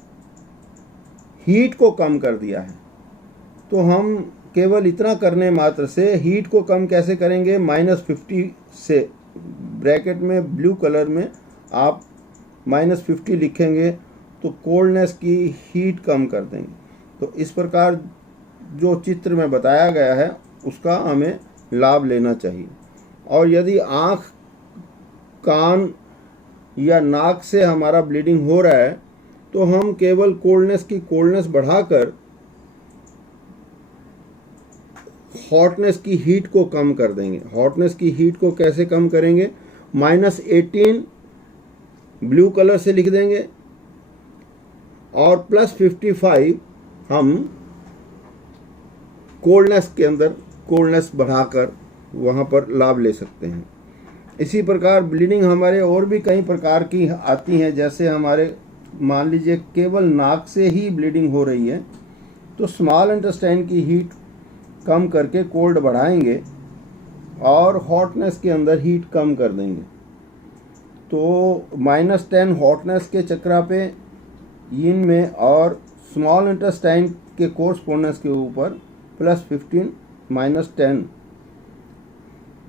हीट को कम कर दिया है, तो हम केवल इतना करने मात्र से हीट को कम कैसे करेंगे? -50 से, ब्रैकेट में ब्लू कलर में आप -50 लिखेंगे तो कोल्डनेस की हीट कम कर देंगे। तो इस प्रकार जो चित्र में बताया गया है उसका हमें लाभ लेना चाहिए। और यदि आँख, कान या नाक से हमारा ब्लीडिंग हो रहा है तो हम केवल कोल्डनेस बढ़ाकर हॉटनेस की हीट को कम कर देंगे। हॉटनेस की हीट को कैसे कम करेंगे? -18 ब्लू कलर से लिख देंगे और +55 हम कोल्डनेस के अंदर कोल्डनेस बढ़ाकर वहाँ पर लाभ ले सकते हैं। इसी प्रकार ब्लीडिंग हमारे और भी कई प्रकार की आती हैं, जैसे हमारे मान लीजिए केवल नाक से ही ब्लीडिंग हो रही है तो स्मॉल इंटेस्टाइन की हीट कम करके कोल्ड बढ़ाएंगे और हॉटनेस के अंदर हीट कम कर देंगे। तो -10 हॉटनेस के चक्रा पे यिन में और स्मॉल इंटेस्टाइन के कोरस्पोंडेंस के ऊपर +15 -10,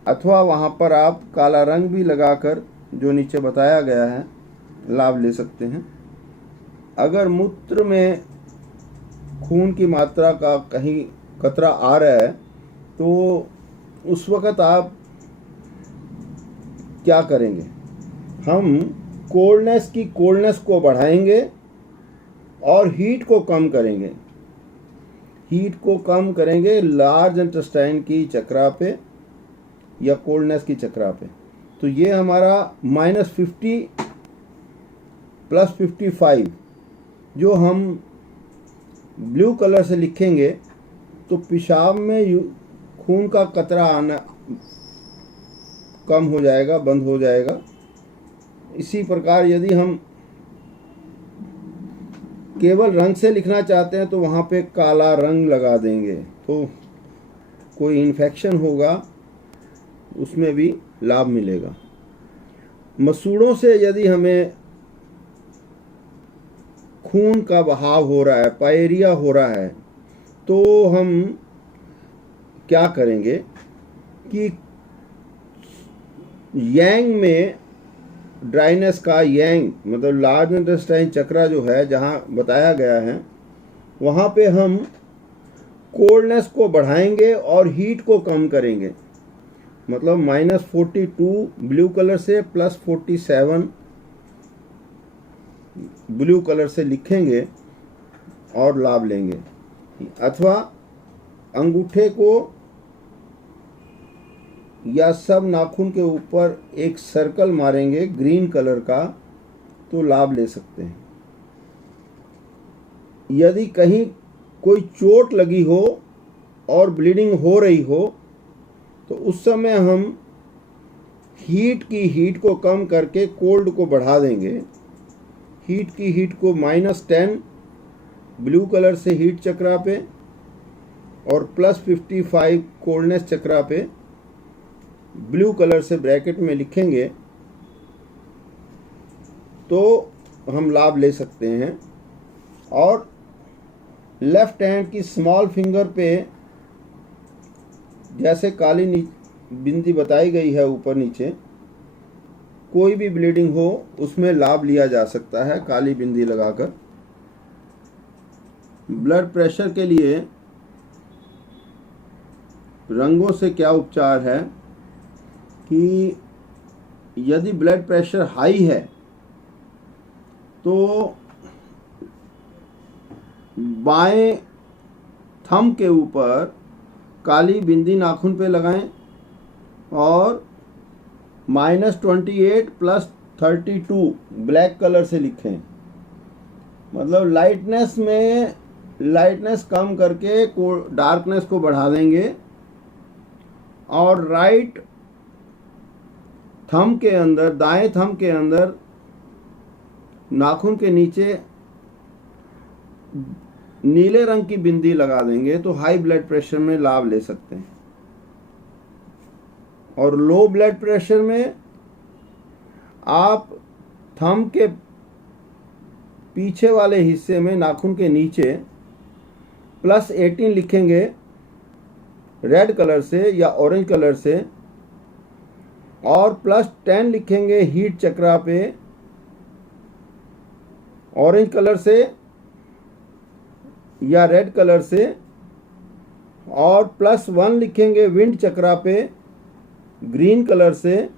अथवा वहाँ पर आप काला रंग भी लगाकर जो नीचे बताया गया है लाभ ले सकते हैं। अगर मूत्र में खून की मात्रा का कहीं कतरा आ रहा है तो उस वक़्त आप क्या करेंगे? हम कोल्डनेस को बढ़ाएंगे और हीट को कम करेंगे। हीट को कम करेंगे लार्ज इंटेस्टाइन की चक्रा पे या कोल्डनेस की चक्रा पे। तो ये हमारा -50 +55 जो हम ब्लू कलर से लिखेंगे तो पेशाब में खून का कतरा आना कम हो जाएगा, बंद हो जाएगा। इसी प्रकार यदि हम केवल रंग से लिखना चाहते हैं तो वहाँ पे काला रंग लगा देंगे, तो कोई इन्फेक्शन होगा उसमें भी लाभ मिलेगा। मसूड़ों से यदि हमें खून का बहाव हो रहा है, पायरिया हो रहा है, तो हम क्या करेंगे कि यांग में ड्राइनेस का, यांग मतलब लार्ज इंटेस्टाइन चक्रा जो है जहाँ बताया गया है वहाँ पे हम कोल्डनेस को बढ़ाएंगे और हीट को कम करेंगे। मतलब -42 ब्लू कलर से +47 ब्लू कलर से लिखेंगे और लाभ लेंगे। अथवा अंगूठे को या सब नाखून के ऊपर एक सर्कल मारेंगे ग्रीन कलर का तो लाभ ले सकते हैं। यदि कहीं कोई चोट लगी हो और ब्लीडिंग हो रही हो तो उस समय हम हीट को कम करके कोल्ड को बढ़ा देंगे। हीट को -10 ब्लू कलर से हीट चक्रा पे और +55 कोल्डनेस चक्रा पे ब्लू कलर से ब्रैकेट में लिखेंगे तो हम लाभ ले सकते हैं। और लेफ्ट हैंड की स्मॉल फिंगर पे जैसे काली बिंदी बताई गई है ऊपर नीचे, कोई भी ब्लीडिंग हो उसमें लाभ लिया जा सकता है काली बिंदी लगाकर। ब्लड प्रेशर के लिए रंगों से क्या उपचार है कि यदि ब्लड प्रेशर हाई है तो बाएं थंब के ऊपर काली बिंदी नाखून पे लगाएं और -28 +32 ब्लैक कलर से लिखें। मतलब लाइटनेस कम करके डार्कनेस को बढ़ा देंगे। और राइट थंब के अंदर, दाएं थंब के अंदर नाखून के नीचे नीले रंग की बिंदी लगा देंगे तो हाई ब्लड प्रेशर में लाभ ले सकते हैं। और लो ब्लड प्रेशर में आप थंब के पीछे वाले हिस्से में नाखून के नीचे +18 लिखेंगे रेड कलर से या ऑरेंज कलर से, और +10 लिखेंगे हीट चक्रा पे ऑरेंज कलर से या रेड कलर से, और +1 लिखेंगे विंड चक्रा पे ग्रीन कलर से,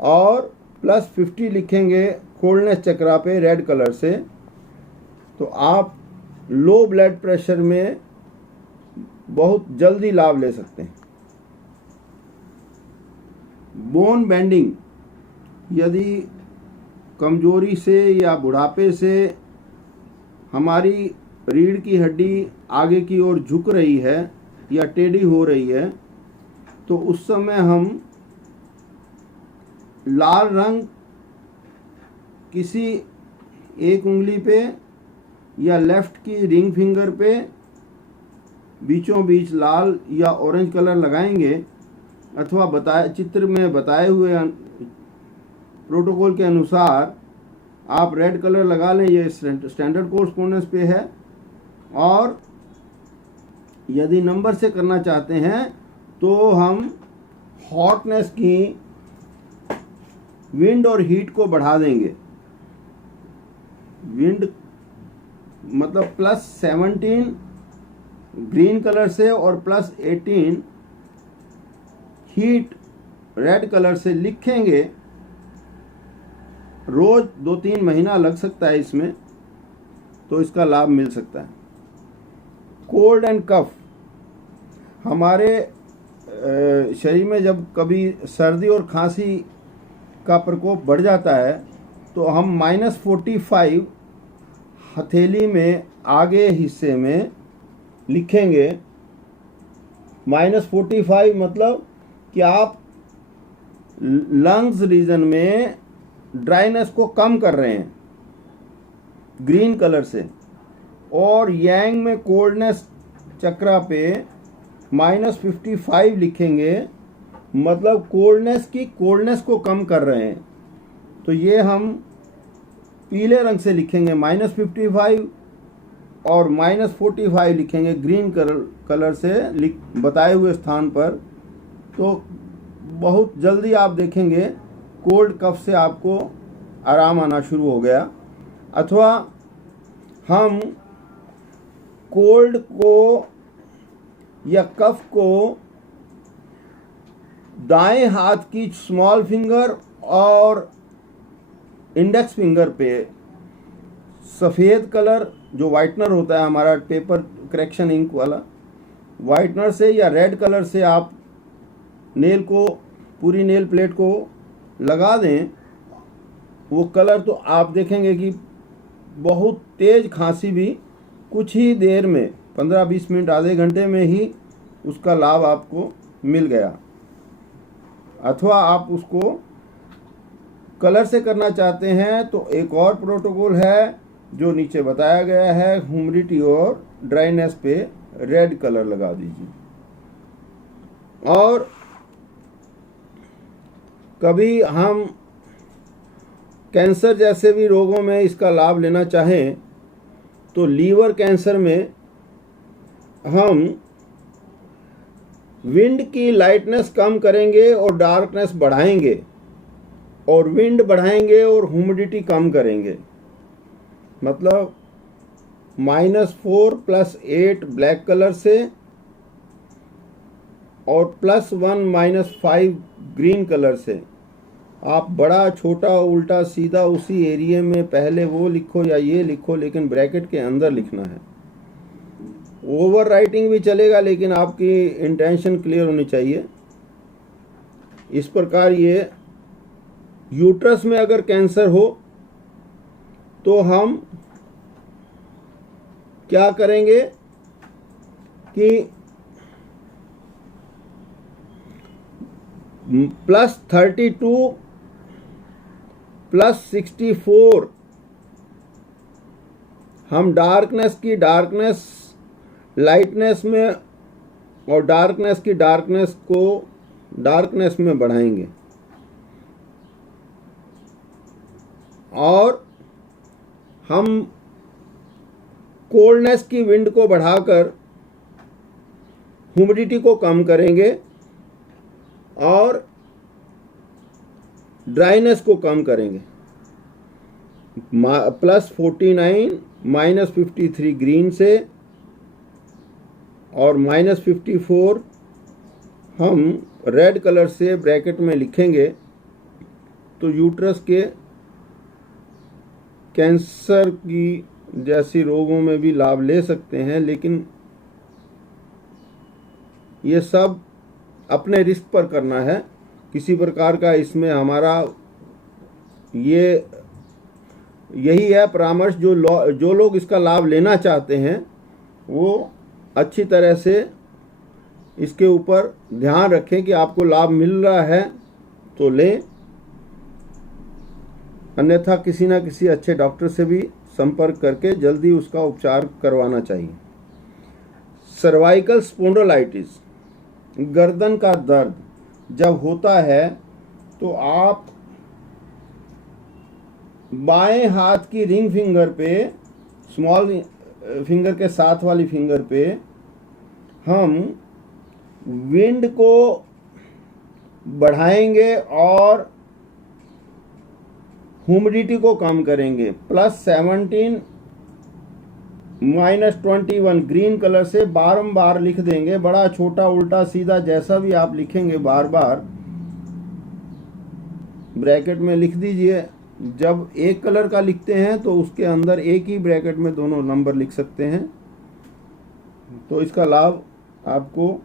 और +50 लिखेंगे कोल्डनेस चक्रा पे रेड कलर से। तो आप लो ब्लड प्रेशर में बहुत जल्दी लाभ ले सकते हैं। बोन बेंडिंग, यदि कमजोरी से या बुढ़ापे से हमारी रीढ़ की हड्डी आगे की ओर झुक रही है या टेढ़ी हो रही है, तो उस समय हम लाल रंग किसी एक उंगली पे या लेफ्ट की रिंग फिंगर पे बीचों बीच लाल या ऑरेंज कलर लगाएंगे, अथवा चित्र में बताए हुए प्रोटोकॉल के अनुसार आप रेड कलर लगा लें, ये स्टैंडर्ड कोर्सपोंडेंस पे है। और यदि नंबर से करना चाहते हैं तो हम हॉटनेस की, विंड और हीट को बढ़ा देंगे। विंड मतलब +17 ग्रीन कलर से और +18 हीट रेड कलर से लिखेंगे। रोज 2-3 महीना लग सकता है इसमें, तो इसका लाभ मिल सकता है। कोल्ड एंड कफ, हमारे शरीर में जब कभी सर्दी और खांसी का प्रकोप बढ़ जाता है तो हम -45 हथेली में आगे हिस्से में लिखेंगे। -45 मतलब कि आप लंग्स रीजन में ड्राइनेस को कम कर रहे हैं ग्रीन कलर से, और यांग में कोल्डनेस चक्रा पे -55 लिखेंगे, मतलब कोल्डनेस को कम कर रहे हैं। तो ये हम पीले रंग से लिखेंगे -55 और -45 लिखेंगे ग्रीन कलर से बताए हुए स्थान पर। तो बहुत जल्दी आप देखेंगे कोल्ड कफ से आपको आराम आना शुरू हो गया। अथवा हम कोल्ड को या कफ को दाएं हाथ की स्मॉल फिंगर और इंडेक्स फिंगर पे सफ़ेद कलर जो वाइटनर होता है हमारा पेपर करेक्शन इंक वाला, वाइटनर से या रेड कलर से आप नेल को, पूरी नेल प्लेट को लगा दें। वो कलर तो आप देखेंगे कि बहुत तेज़ खांसी भी कुछ ही देर में 15-20 मिनट, आधे घंटे में ही उसका लाभ आपको मिल गया। अथवा आप उसको कलर से करना चाहते हैं तो एक और प्रोटोकॉल है जो नीचे बताया गया है। ह्यूमिडिटी और ड्राइनेस पे रेड कलर लगा दीजिए। और कभी हम कैंसर जैसे भी रोगों में इसका लाभ लेना चाहें तो लीवर कैंसर में हम विंड की लाइटनेस कम करेंगे और डार्कनेस बढ़ाएंगे, और विंड बढ़ाएंगे और ह्यूमिडिटी कम करेंगे। मतलब -4 +8 ब्लैक कलर से और +1 -5 ग्रीन कलर से। आप बड़ा छोटा उल्टा सीधा उसी एरिया में पहले वो लिखो या ये लिखो, लेकिन ब्रैकेट के अंदर लिखना है। ओवर राइटिंग भी चलेगा, लेकिन आपकी इंटेंशन क्लियर होनी चाहिए। इस प्रकार ये यूट्रस में अगर कैंसर हो तो हम क्या करेंगे कि +32 +64 हम डार्कनेस लाइटनेस में और डार्कनेस की डार्कनेस को डार्कनेस में बढ़ाएंगे, और हम कोल्डनेस की विंड को बढ़ाकर ह्यूमिडिटी को कम करेंगे और ड्राइनेस को कम करेंगे। +49 -53 ग्रीन से और -54 हम रेड कलर से ब्रैकेट में लिखेंगे, तो यूट्रस के कैंसर की जैसी रोगों में भी लाभ ले सकते हैं, लेकिन ये सब अपने रिस्क पर करना है। किसी प्रकार का इसमें हमारा यही है परामर्श, जो लोग इसका लाभ लेना चाहते हैं वो अच्छी तरह से इसके ऊपर ध्यान रखें कि आपको लाभ मिल रहा है तो लें, अन्यथा किसी न किसी अच्छे डॉक्टर से भी संपर्क करके जल्दी उसका उपचार करवाना चाहिए। सर्वाइकल स्पॉन्डिलोलाइटिस, गर्दन का दर्द जब होता है तो आप बाएं हाथ की रिंग फिंगर पे, स्मॉल फिंगर के साथ वाली फिंगर पे हम विंड को बढ़ाएंगे और ह्यूमिडिटी को कम करेंगे। +17 -21 ग्रीन कलर से बारंबार लिख देंगे, बड़ा छोटा उल्टा सीधा जैसा भी आप लिखेंगे बार बार ब्रैकेट में लिख दीजिए। जब एक कलर का लिखते हैं तो उसके अंदर एक ही ब्रैकेट में दोनों नंबर लिख सकते हैं, तो इसका लाभ आपको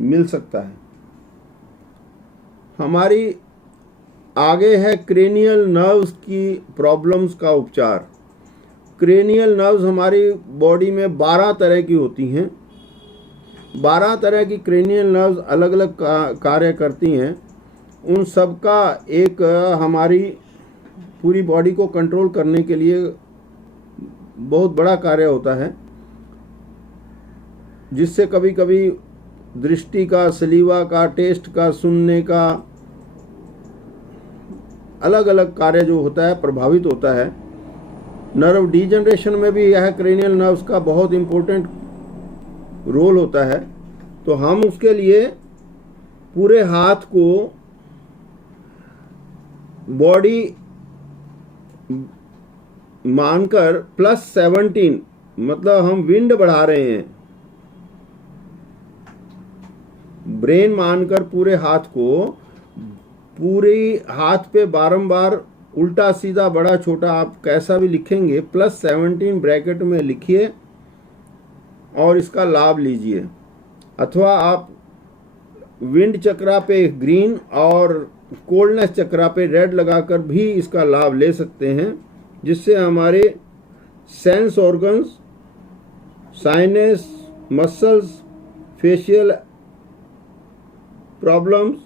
मिल सकता है। हमारी आगे है क्रेनियल नर्व्स की प्रॉब्लम्स का उपचार। क्रेनियल नर्व्स हमारी बॉडी में 12 तरह की होती हैं। 12 तरह की क्रेनियल नर्व्स अलग अलग कार्य करती हैं। उन सब का एक हमारी पूरी बॉडी को कंट्रोल करने के लिए बहुत बड़ा कार्य होता है, जिससे कभी कभी दृष्टि का, सलीवा का, टेस्ट का, सुनने का अलग अलग कार्य जो होता है प्रभावित होता है। नर्व डिजनरेशन में भी यह क्रेनियल नर्व्स का बहुत इम्पोर्टेंट रोल होता है। तो हम उसके लिए पूरे हाथ को बॉडी मानकर +17, मतलब हम विंड बढ़ा रहे हैं, ब्रेन मानकर पूरे हाथ को, पूरी हाथ पे बारंबार उल्टा सीधा बड़ा छोटा आप कैसा भी लिखेंगे +17 ब्रैकेट में लिखिए और इसका लाभ लीजिए। अथवा आप विंड चक्रा पे ग्रीन और कोल्डनेस चक्रा पे रेड लगाकर भी इसका लाभ ले सकते हैं, जिससे हमारे sense organs, sinus, muscles, facial problems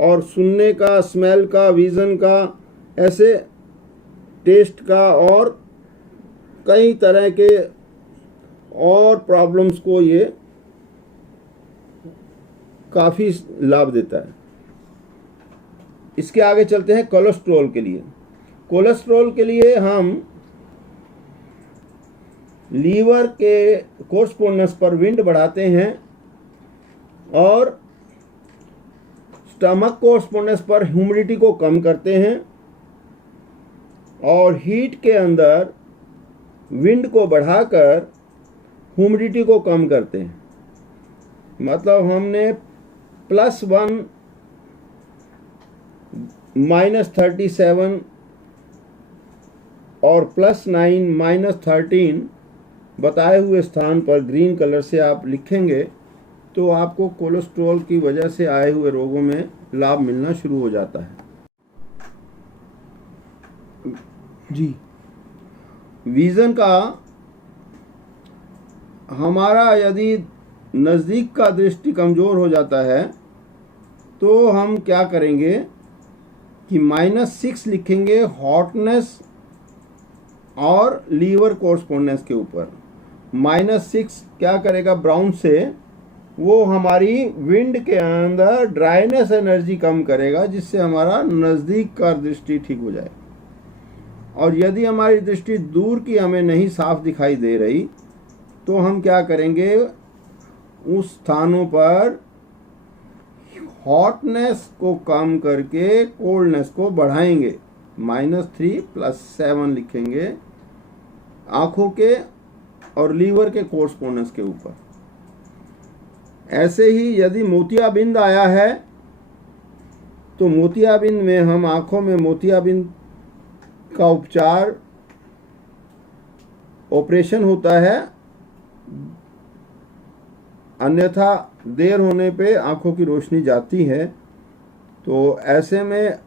और सुनने का, स्मेल का, विजन का, ऐसे टेस्ट का और कई तरह के और प्रॉब्लम्स को ये काफ़ी लाभ देता है। इसके आगे चलते हैं कोलेस्ट्रॉल के लिए। कोलेस्ट्रॉल के लिए हम लीवर के कोर्सपोंडेंस पर विंड बढ़ाते हैं और स्टमक कोर्सपोंडेंस पर ह्यूमिडिटी को कम करते हैं और हीट के अंदर विंड को बढ़ाकर ह्यूमिडिटी को कम करते हैं। मतलब हमने +1 -37 और +9 -13 बताए हुए स्थान पर ग्रीन कलर से आप लिखेंगे तो आपको कोलेस्ट्रॉल की वजह से आए हुए रोगों में लाभ मिलना शुरू हो जाता है। जी, विजन का हमारा यदि नज़दीक का दृष्टि कमज़ोर हो जाता है तो हम क्या करेंगे कि -6 लिखेंगे हॉटनेस और लीवर कोर्सपोंडेंस के ऊपर। -6 क्या करेगा ब्राउन से, वो हमारी विंड के अंदर ड्राइनेस एनर्जी कम करेगा, जिससे हमारा नज़दीक का दृष्टि ठीक हो जाए। और यदि हमारी दृष्टि दूर की हमें नहीं साफ दिखाई दे रही, तो हम क्या करेंगे, उस स्थानों पर हॉटनेस को कम करके कोल्डनेस को बढ़ाएंगे। -3 + 7 लिखेंगे आँखों के और लीवर के कोर्सपोंडेंस के ऊपर। ऐसे ही यदि मोतियाबिंद आया है, तो मोतियाबिंद में हम आँखों में मोतियाबिंद का उपचार ऑपरेशन होता है, अन्यथा देर होने पे आँखों की रोशनी जाती है। तो ऐसे में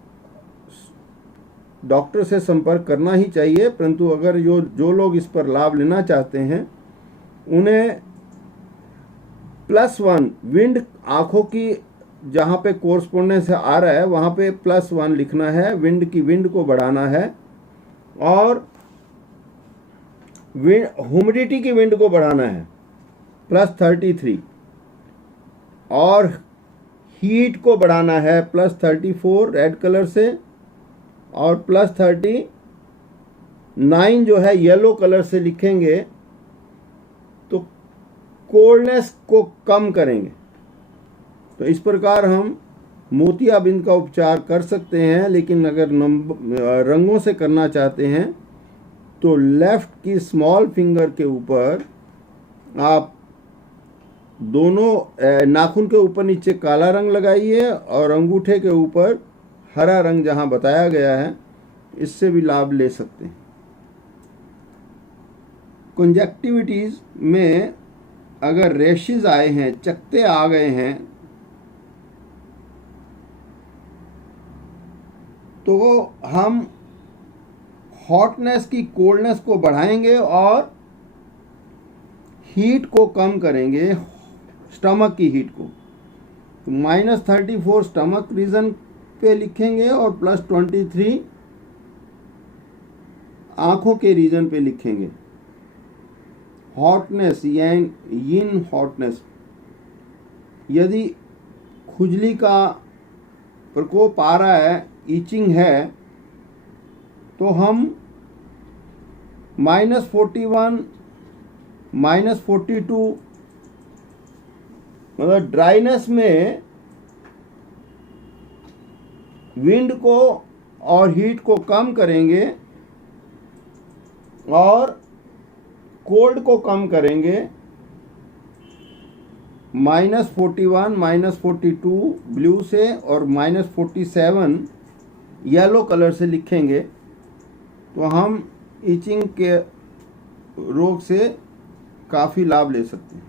डॉक्टर से संपर्क करना ही चाहिए। परंतु अगर जो लोग इस पर लाभ लेना चाहते हैं, उन्हें +1 विंड आँखों की जहाँ पे कोर्सपोंडेंस आ रहा है वहाँ पे +1 लिखना है, विंड को बढ़ाना है, और ह्यूमिडिटी की विंड को बढ़ाना है +33, और हीट को बढ़ाना है +34 रेड कलर से, और +39 जो है येलो कलर से लिखेंगे, तो कोल्डनेस को कम करेंगे। तो इस प्रकार हम मोतियाबिंद का उपचार कर सकते हैं। लेकिन अगर रंगों से करना चाहते हैं, तो लेफ्ट की स्मॉल फिंगर के ऊपर आप दोनों नाखून के ऊपर नीचे काला रंग लगाइए, और अंगूठे के ऊपर हरा रंग जहां बताया गया है, इससे भी लाभ ले सकते हैं। कंजक्टिविटीज में अगर रैशेज आए हैं, चकत्ते आ गए हैं, तो हम हॉटनेस की कोल्डनेस को बढ़ाएंगे और हीट को कम करेंगे, स्टमक की हीट को। तो -34 स्टमक रीजन पे लिखेंगे और +23 आंखों के रीजन पे लिखेंगे। हॉटनेस यिन हॉटनेस, यदि खुजली का प्रकोप आ रहा है, ईचिंग है, तो हम -41 -42 मतलब ड्राइनेस में विंड को और हीट को कम करेंगे और कोल्ड को कम करेंगे। -41 -42 ब्लू से और -47 येलो कलर से लिखेंगे, तो हम ईचिंग के रोग से काफ़ी लाभ ले सकते हैं।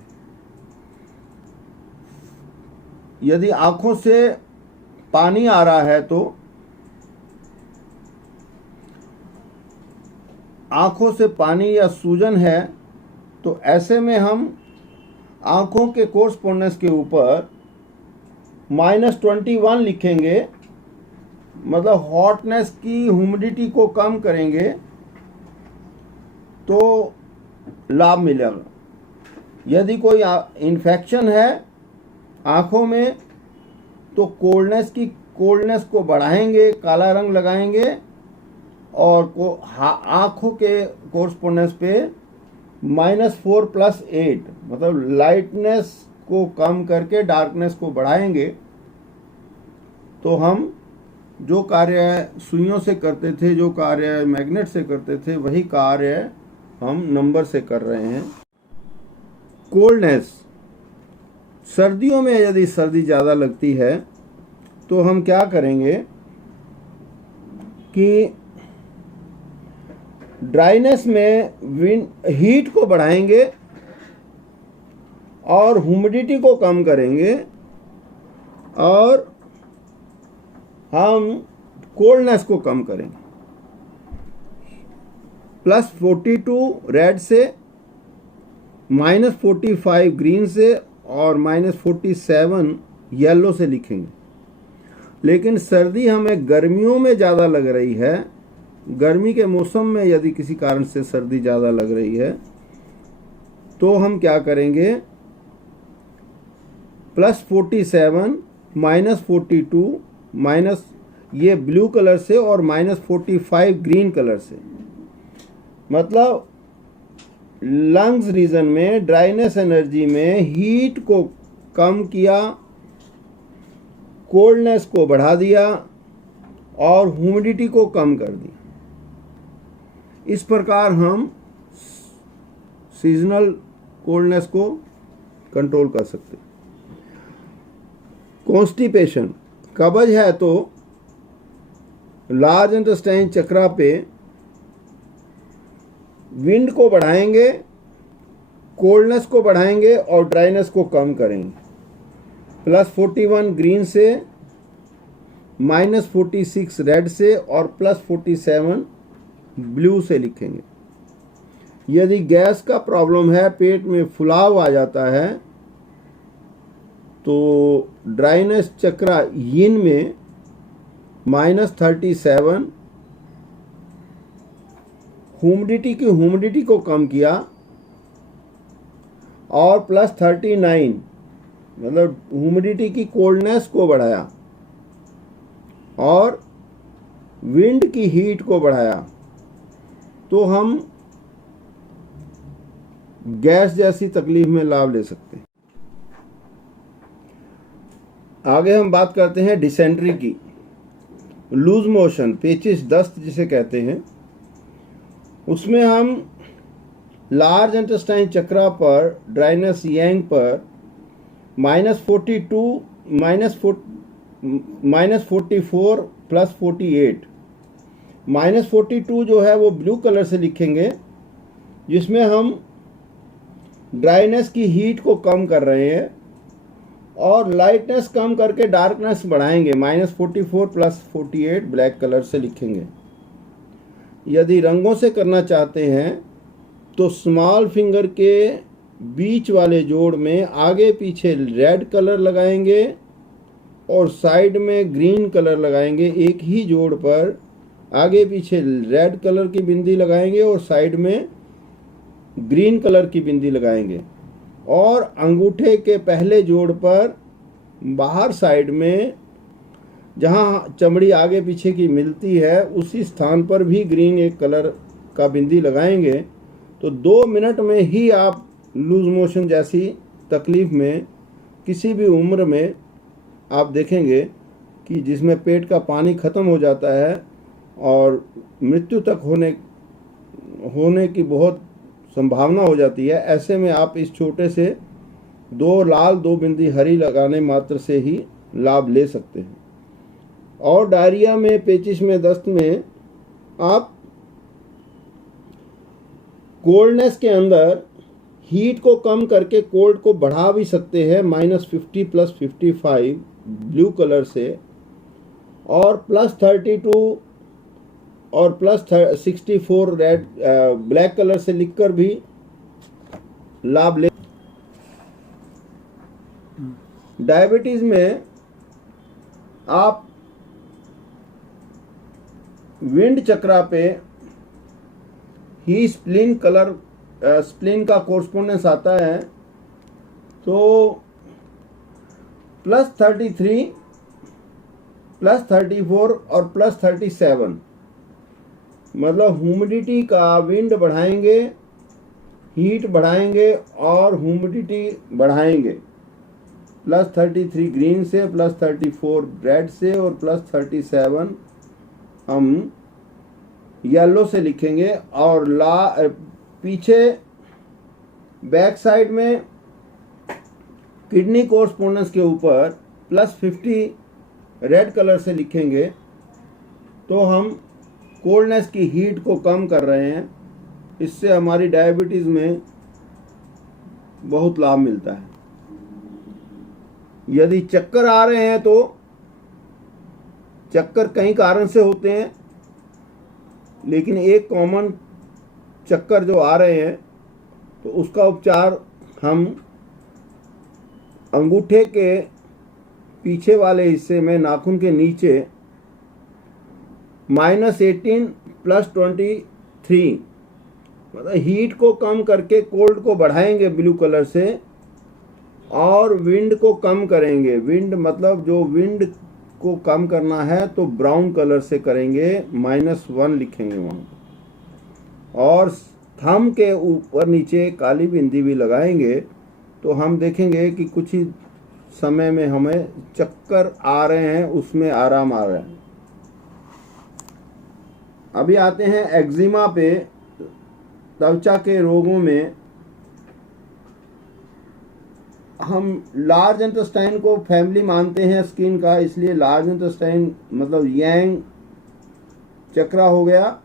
यदि आँखों से पानी आ रहा है, तो आँखों से पानी या सूजन है, तो ऐसे में हम आँखों के कोर्सपोंडेंस के ऊपर -21 लिखेंगे, मतलब हॉटनेस की ह्यूमिडिटी को कम करेंगे, तो लाभ मिलेगा। यदि कोई इन्फेक्शन है आँखों में, तो कोल्डनेस को बढ़ाएंगे, काला रंग लगाएंगे, और आँखों के कोर्सपोंडेंस पे -4 + 8 मतलब लाइटनेस को कम करके डार्कनेस को बढ़ाएंगे। तो हम जो कार्य सुइयों से करते थे, जो कार्य मैग्नेट से करते थे, वही कार्य हम नंबर से कर रहे हैं। कोल्डनेस, सर्दियों में यदि सर्दी ज़्यादा लगती है, तो हम क्या करेंगे कि ड्राइनेस में हीट को बढ़ाएंगे और ह्यूमिडिटी को कम करेंगे, और हम कोल्डनेस को कम करेंगे। +42 रेड से, -45 ग्रीन से और -47 येलो से लिखेंगे। लेकिन सर्दी हमें गर्मियों में ज़्यादा लग रही है, गर्मी के मौसम में यदि किसी कारण से सर्दी ज़्यादा लग रही है तो हम क्या करेंगे, +47 -42 माइनस ये ब्लू कलर से और -45 ग्रीन कलर से, मतलब लंग्स रीजन में ड्राइनेस एनर्जी में हीट को कम किया, कोल्डनेस को बढ़ा दिया और ह्यूमिडिटी को कम कर दिया। इस प्रकार हम सीजनल कोल्डनेस को कंट्रोल कर सकते हैं। कॉन्स्टिपेशन, कब्ज है तो लार्ज इंटेस्टाइन चक्रा पे विंड को बढ़ाएंगे, कोल्डनेस को बढ़ाएंगे और ड्राइनेस को कम करेंगे। +41 ग्रीन से, -46 रेड से और +47 ब्लू से लिखेंगे। यदि गैस का प्रॉब्लम है, पेट में फुलाव आ जाता है, तो ड्राइनेस चक्रा यिन में -37, ह्यूमिडिटी को कम किया और +39 मतलब ह्यूमिडिटी की कोल्डनेस को बढ़ाया और विंड की हीट को बढ़ाया, तो हम गैस जैसी तकलीफ में लाभ ले सकते हैं। आगे हम बात करते हैं डिसेंट्री की। लूज मोशन, पेचिश दस्त जिसे कहते हैं, उसमें हम लार्ज इंटेस्टाइन चक्रा पर ड्राइनेस यांग पर -42 -44 +48, -42 जो है वो ब्लू कलर से लिखेंगे, जिसमें हम ड्राइनेस की हीट को कम कर रहे हैं और लाइटनेस कम करके डार्कनेस बढ़ाएंगे, -44 +48 ब्लैक कलर से लिखेंगे। यदि रंगों से करना चाहते हैं तो स्मॉल फिंगर के बीच वाले जोड़ में आगे पीछे रेड कलर लगाएंगे और साइड में ग्रीन कलर लगाएंगे। एक ही जोड़ पर आगे पीछे रेड कलर की बिंदी लगाएंगे और साइड में ग्रीन कलर की बिंदी लगाएंगे और अंगूठे के पहले जोड़ पर बाहर साइड में जहाँ चमड़ी आगे पीछे की मिलती है उसी स्थान पर भी ग्रीन एक कलर का बिंदी लगाएंगे। तो 2 मिनट में ही आप लूज मोशन जैसी तकलीफ में किसी भी उम्र में आप देखेंगे कि जिसमें पेट का पानी ख़त्म हो जाता है और मृत्यु तक होने की बहुत संभावना हो जाती है। ऐसे में आप इस छोटे से 2 लाल 2 बिंदी हरी लगाने मात्र से ही लाभ ले सकते हैं। और डायरिया में, पेचिश में, दस्त में आप कोल्डनेस के अंदर हीट को कम करके कोल्ड को बढ़ा भी सकते हैं, -50 +55 ब्लू कलर से और +32 और +64 रेड ब्लैक कलर से लिखकर भी लाभ ले। डायबिटीज में आप विंड चक्रा पे ही स्प्लीन कलर, स्प्लीन का कोर्सपोंडेंस आता है, तो +33 +34 और +37 मतलब ह्यूमिडिटी का विंड बढ़ाएंगे, हीट बढ़ाएंगे और ह्यूमिडिटी बढ़ाएंगे। +33 ग्रीन से, +34 रेड से और +37 हम येलो से लिखेंगे। और पीछे बैक साइड में किडनी कोर्सपोंडेंस के ऊपर +50 रेड कलर से लिखेंगे, तो हम कोल्डनेस की हीट को कम कर रहे हैं। इससे हमारी डायबिटीज़ में बहुत लाभ मिलता है। यदि चक्कर आ रहे हैं तो चक्कर कई कारण से होते हैं, लेकिन एक कॉमन चक्कर जो आ रहे हैं तो उसका उपचार हम अंगूठे के पीछे वाले हिस्से में नाखून के नीचे -18 + 23, मतलब हीट को कम करके कोल्ड को बढ़ाएंगे ब्लू कलर से, और विंड को कम करेंगे। विंड मतलब जो विंड को कम करना है तो ब्राउन कलर से करेंगे, -1 लिखेंगे वहाँ, और थंब के ऊपर नीचे काली बिंदी भी लगाएंगे। तो हम देखेंगे कि कुछ ही समय में हमें चक्कर आ रहे हैं, उसमें आराम आ रहा है। अभी आते हैं एक्जिमा पे। त्वचा के रोगों में हम लार्ज इंटेस्टाइन को फैमिली मानते हैं स्किन का, इसलिए लार्ज इंटेस्टाइन मतलब यांग चक्रा हो गया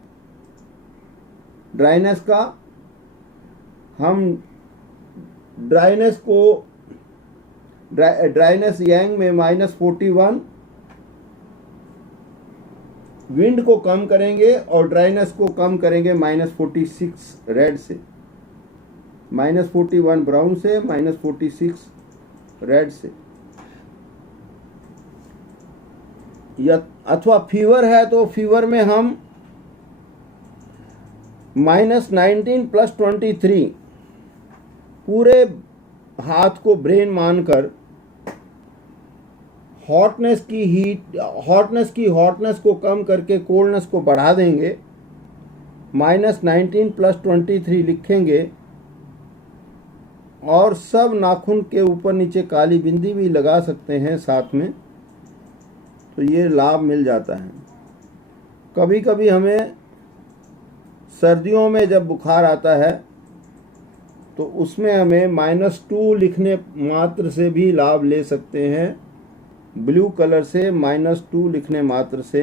ड्राइनेस का। हम ड्राइनेस यांग में -41 विंड को कम करेंगे और ड्राइनेस को कम करेंगे -46 रेड से, -41 ब्राउन से, -46 रेड से। या अथवा फीवर है तो फीवर में हम -19 + 23 पूरे हाथ को ब्रेन मानकर हॉटनेस को कम करके कोल्डनेस को बढ़ा देंगे, -19 + 23 लिखेंगे, और सब नाखून के ऊपर नीचे काली बिंदी भी लगा सकते हैं साथ में, तो ये लाभ मिल जाता है। कभी कभी हमें सर्दियों में जब बुखार आता है तो उसमें हमें -2 लिखने मात्र से भी लाभ ले सकते हैं, ब्लू कलर से -2 लिखने मात्र से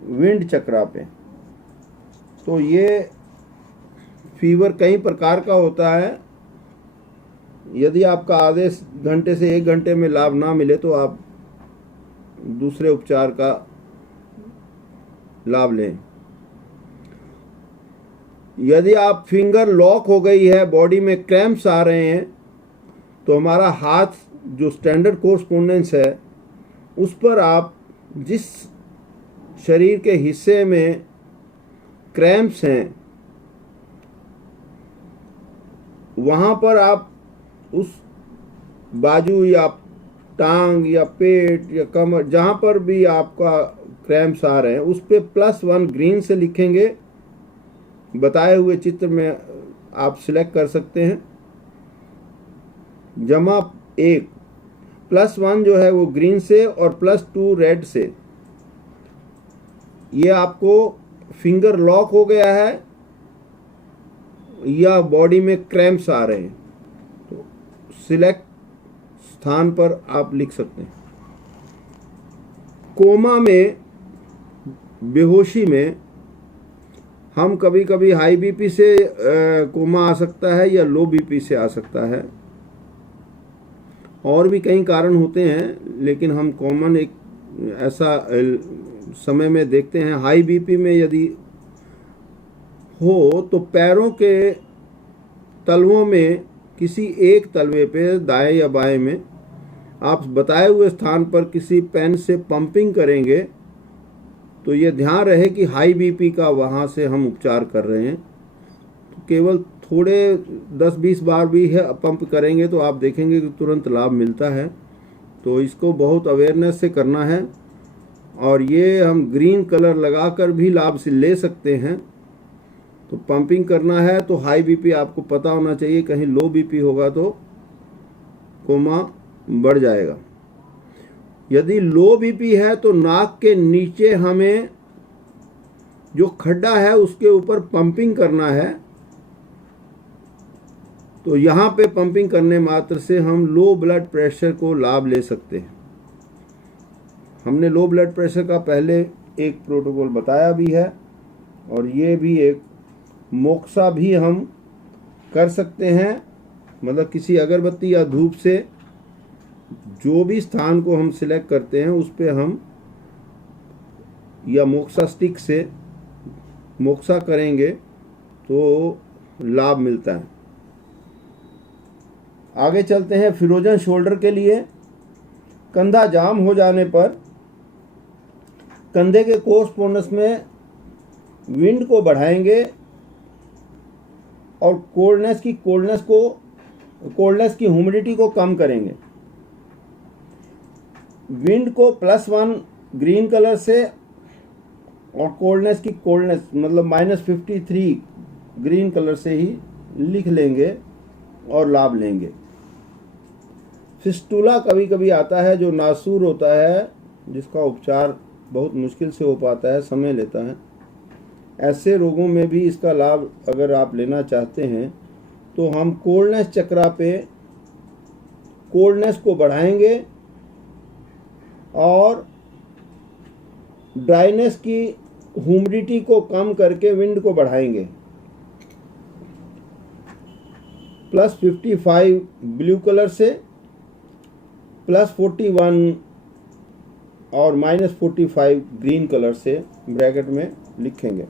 विंड चक्रा पे। तो ये फीवर कई प्रकार का होता है। यदि आपका आधे घंटे से 1 घंटे में लाभ ना मिले तो आप दूसरे उपचार का लाभ लें। यदि आप फिंगर लॉक हो गई है, बॉडी में क्रैम्प्स आ रहे हैं, तो हमारा हाथ जो स्टैंडर्ड कोरस्पोंडेंस है उस पर आप जिस शरीर के हिस्से में क्रैम्प्स हैं वहाँ पर आप उस बाजू या टांग या पेट या कमर जहाँ पर भी आपका क्रैम्प्स आ रहे हैं उस पे +1 ग्रीन से लिखेंगे। बताए हुए चित्र में आप सिलेक्ट कर सकते हैं, +1 +1 जो है वो ग्रीन से और +2 रेड से। ये आपको फिंगर लॉक हो गया है या बॉडी में क्रैम्प्स आ रहे हैं, तो सिलेक्ट स्थान पर आप लिख सकते हैं। कोमा में, बेहोशी में, हम कभी कभी हाई बीपी से कोमा आ सकता है या लो बीपी से आ सकता है, और भी कई कारण होते हैं, लेकिन हम कॉमन एक ऐसा समय में देखते हैं। हाई बीपी में यदि हो तो पैरों के तलवों में किसी एक तलवे पे दाएं या बाएं में आप बताए हुए स्थान पर किसी पेन से पंपिंग करेंगे, तो ये ध्यान रहे कि हाई बीपी का वहाँ से हम उपचार कर रहे हैं। तो केवल थोड़े 10-20 बार भी है पंप करेंगे तो आप देखेंगे कि तुरंत लाभ मिलता है। तो इसको बहुत अवेयरनेस से करना है, और ये हम ग्रीन कलर लगाकर भी लाभ से ले सकते हैं। तो पंपिंग करना है तो हाई बीपी आपको पता होना चाहिए, कहीं लो बीपी होगा तो कोमा बढ़ जाएगा। यदि लो बीपी है तो नाक के नीचे हमें जो खड्डा है उसके ऊपर पंपिंग करना है, तो यहाँ पे पंपिंग करने मात्र से हम लो ब्लड प्रेशर को लाभ ले सकते हैं। हमने लो ब्लड प्रेशर का पहले एक प्रोटोकॉल बताया भी है, और ये भी एक मोक्सा भी हम कर सकते हैं, मतलब किसी अगरबत्ती या धूप से जो भी स्थान को हम सिलेक्ट करते हैं उस पे हम या मोक्सा स्टिक से मोक्सा करेंगे तो लाभ मिलता है। आगे चलते हैं फिरोजन शोल्डर के लिए। कंधा जाम हो जाने पर कंधे के कोर्सपोंडेंस में विंड को बढ़ाएंगे और कोल्डनेस की ह्यूमिडिटी को कम करेंगे। विंड को +1 ग्रीन कलर से और कोल्डनेस मतलब -53 ग्रीन कलर से ही लिख लेंगे और लाभ लेंगे। फिस्टुला कभी कभी आता है जो नासूर होता है, जिसका उपचार बहुत मुश्किल से हो पाता है, समय लेता है। ऐसे रोगों में भी इसका लाभ अगर आप लेना चाहते हैं तो हम कोल्डनेस चक्रा पे कोल्डनेस को बढ़ाएंगे और ड्राइनेस की ह्यूमिडिटी को कम करके विंड को बढ़ाएंगे। +55 ब्लू कलर से, +41 और -45 ग्रीन कलर से ब्रैकेट में लिखेंगे।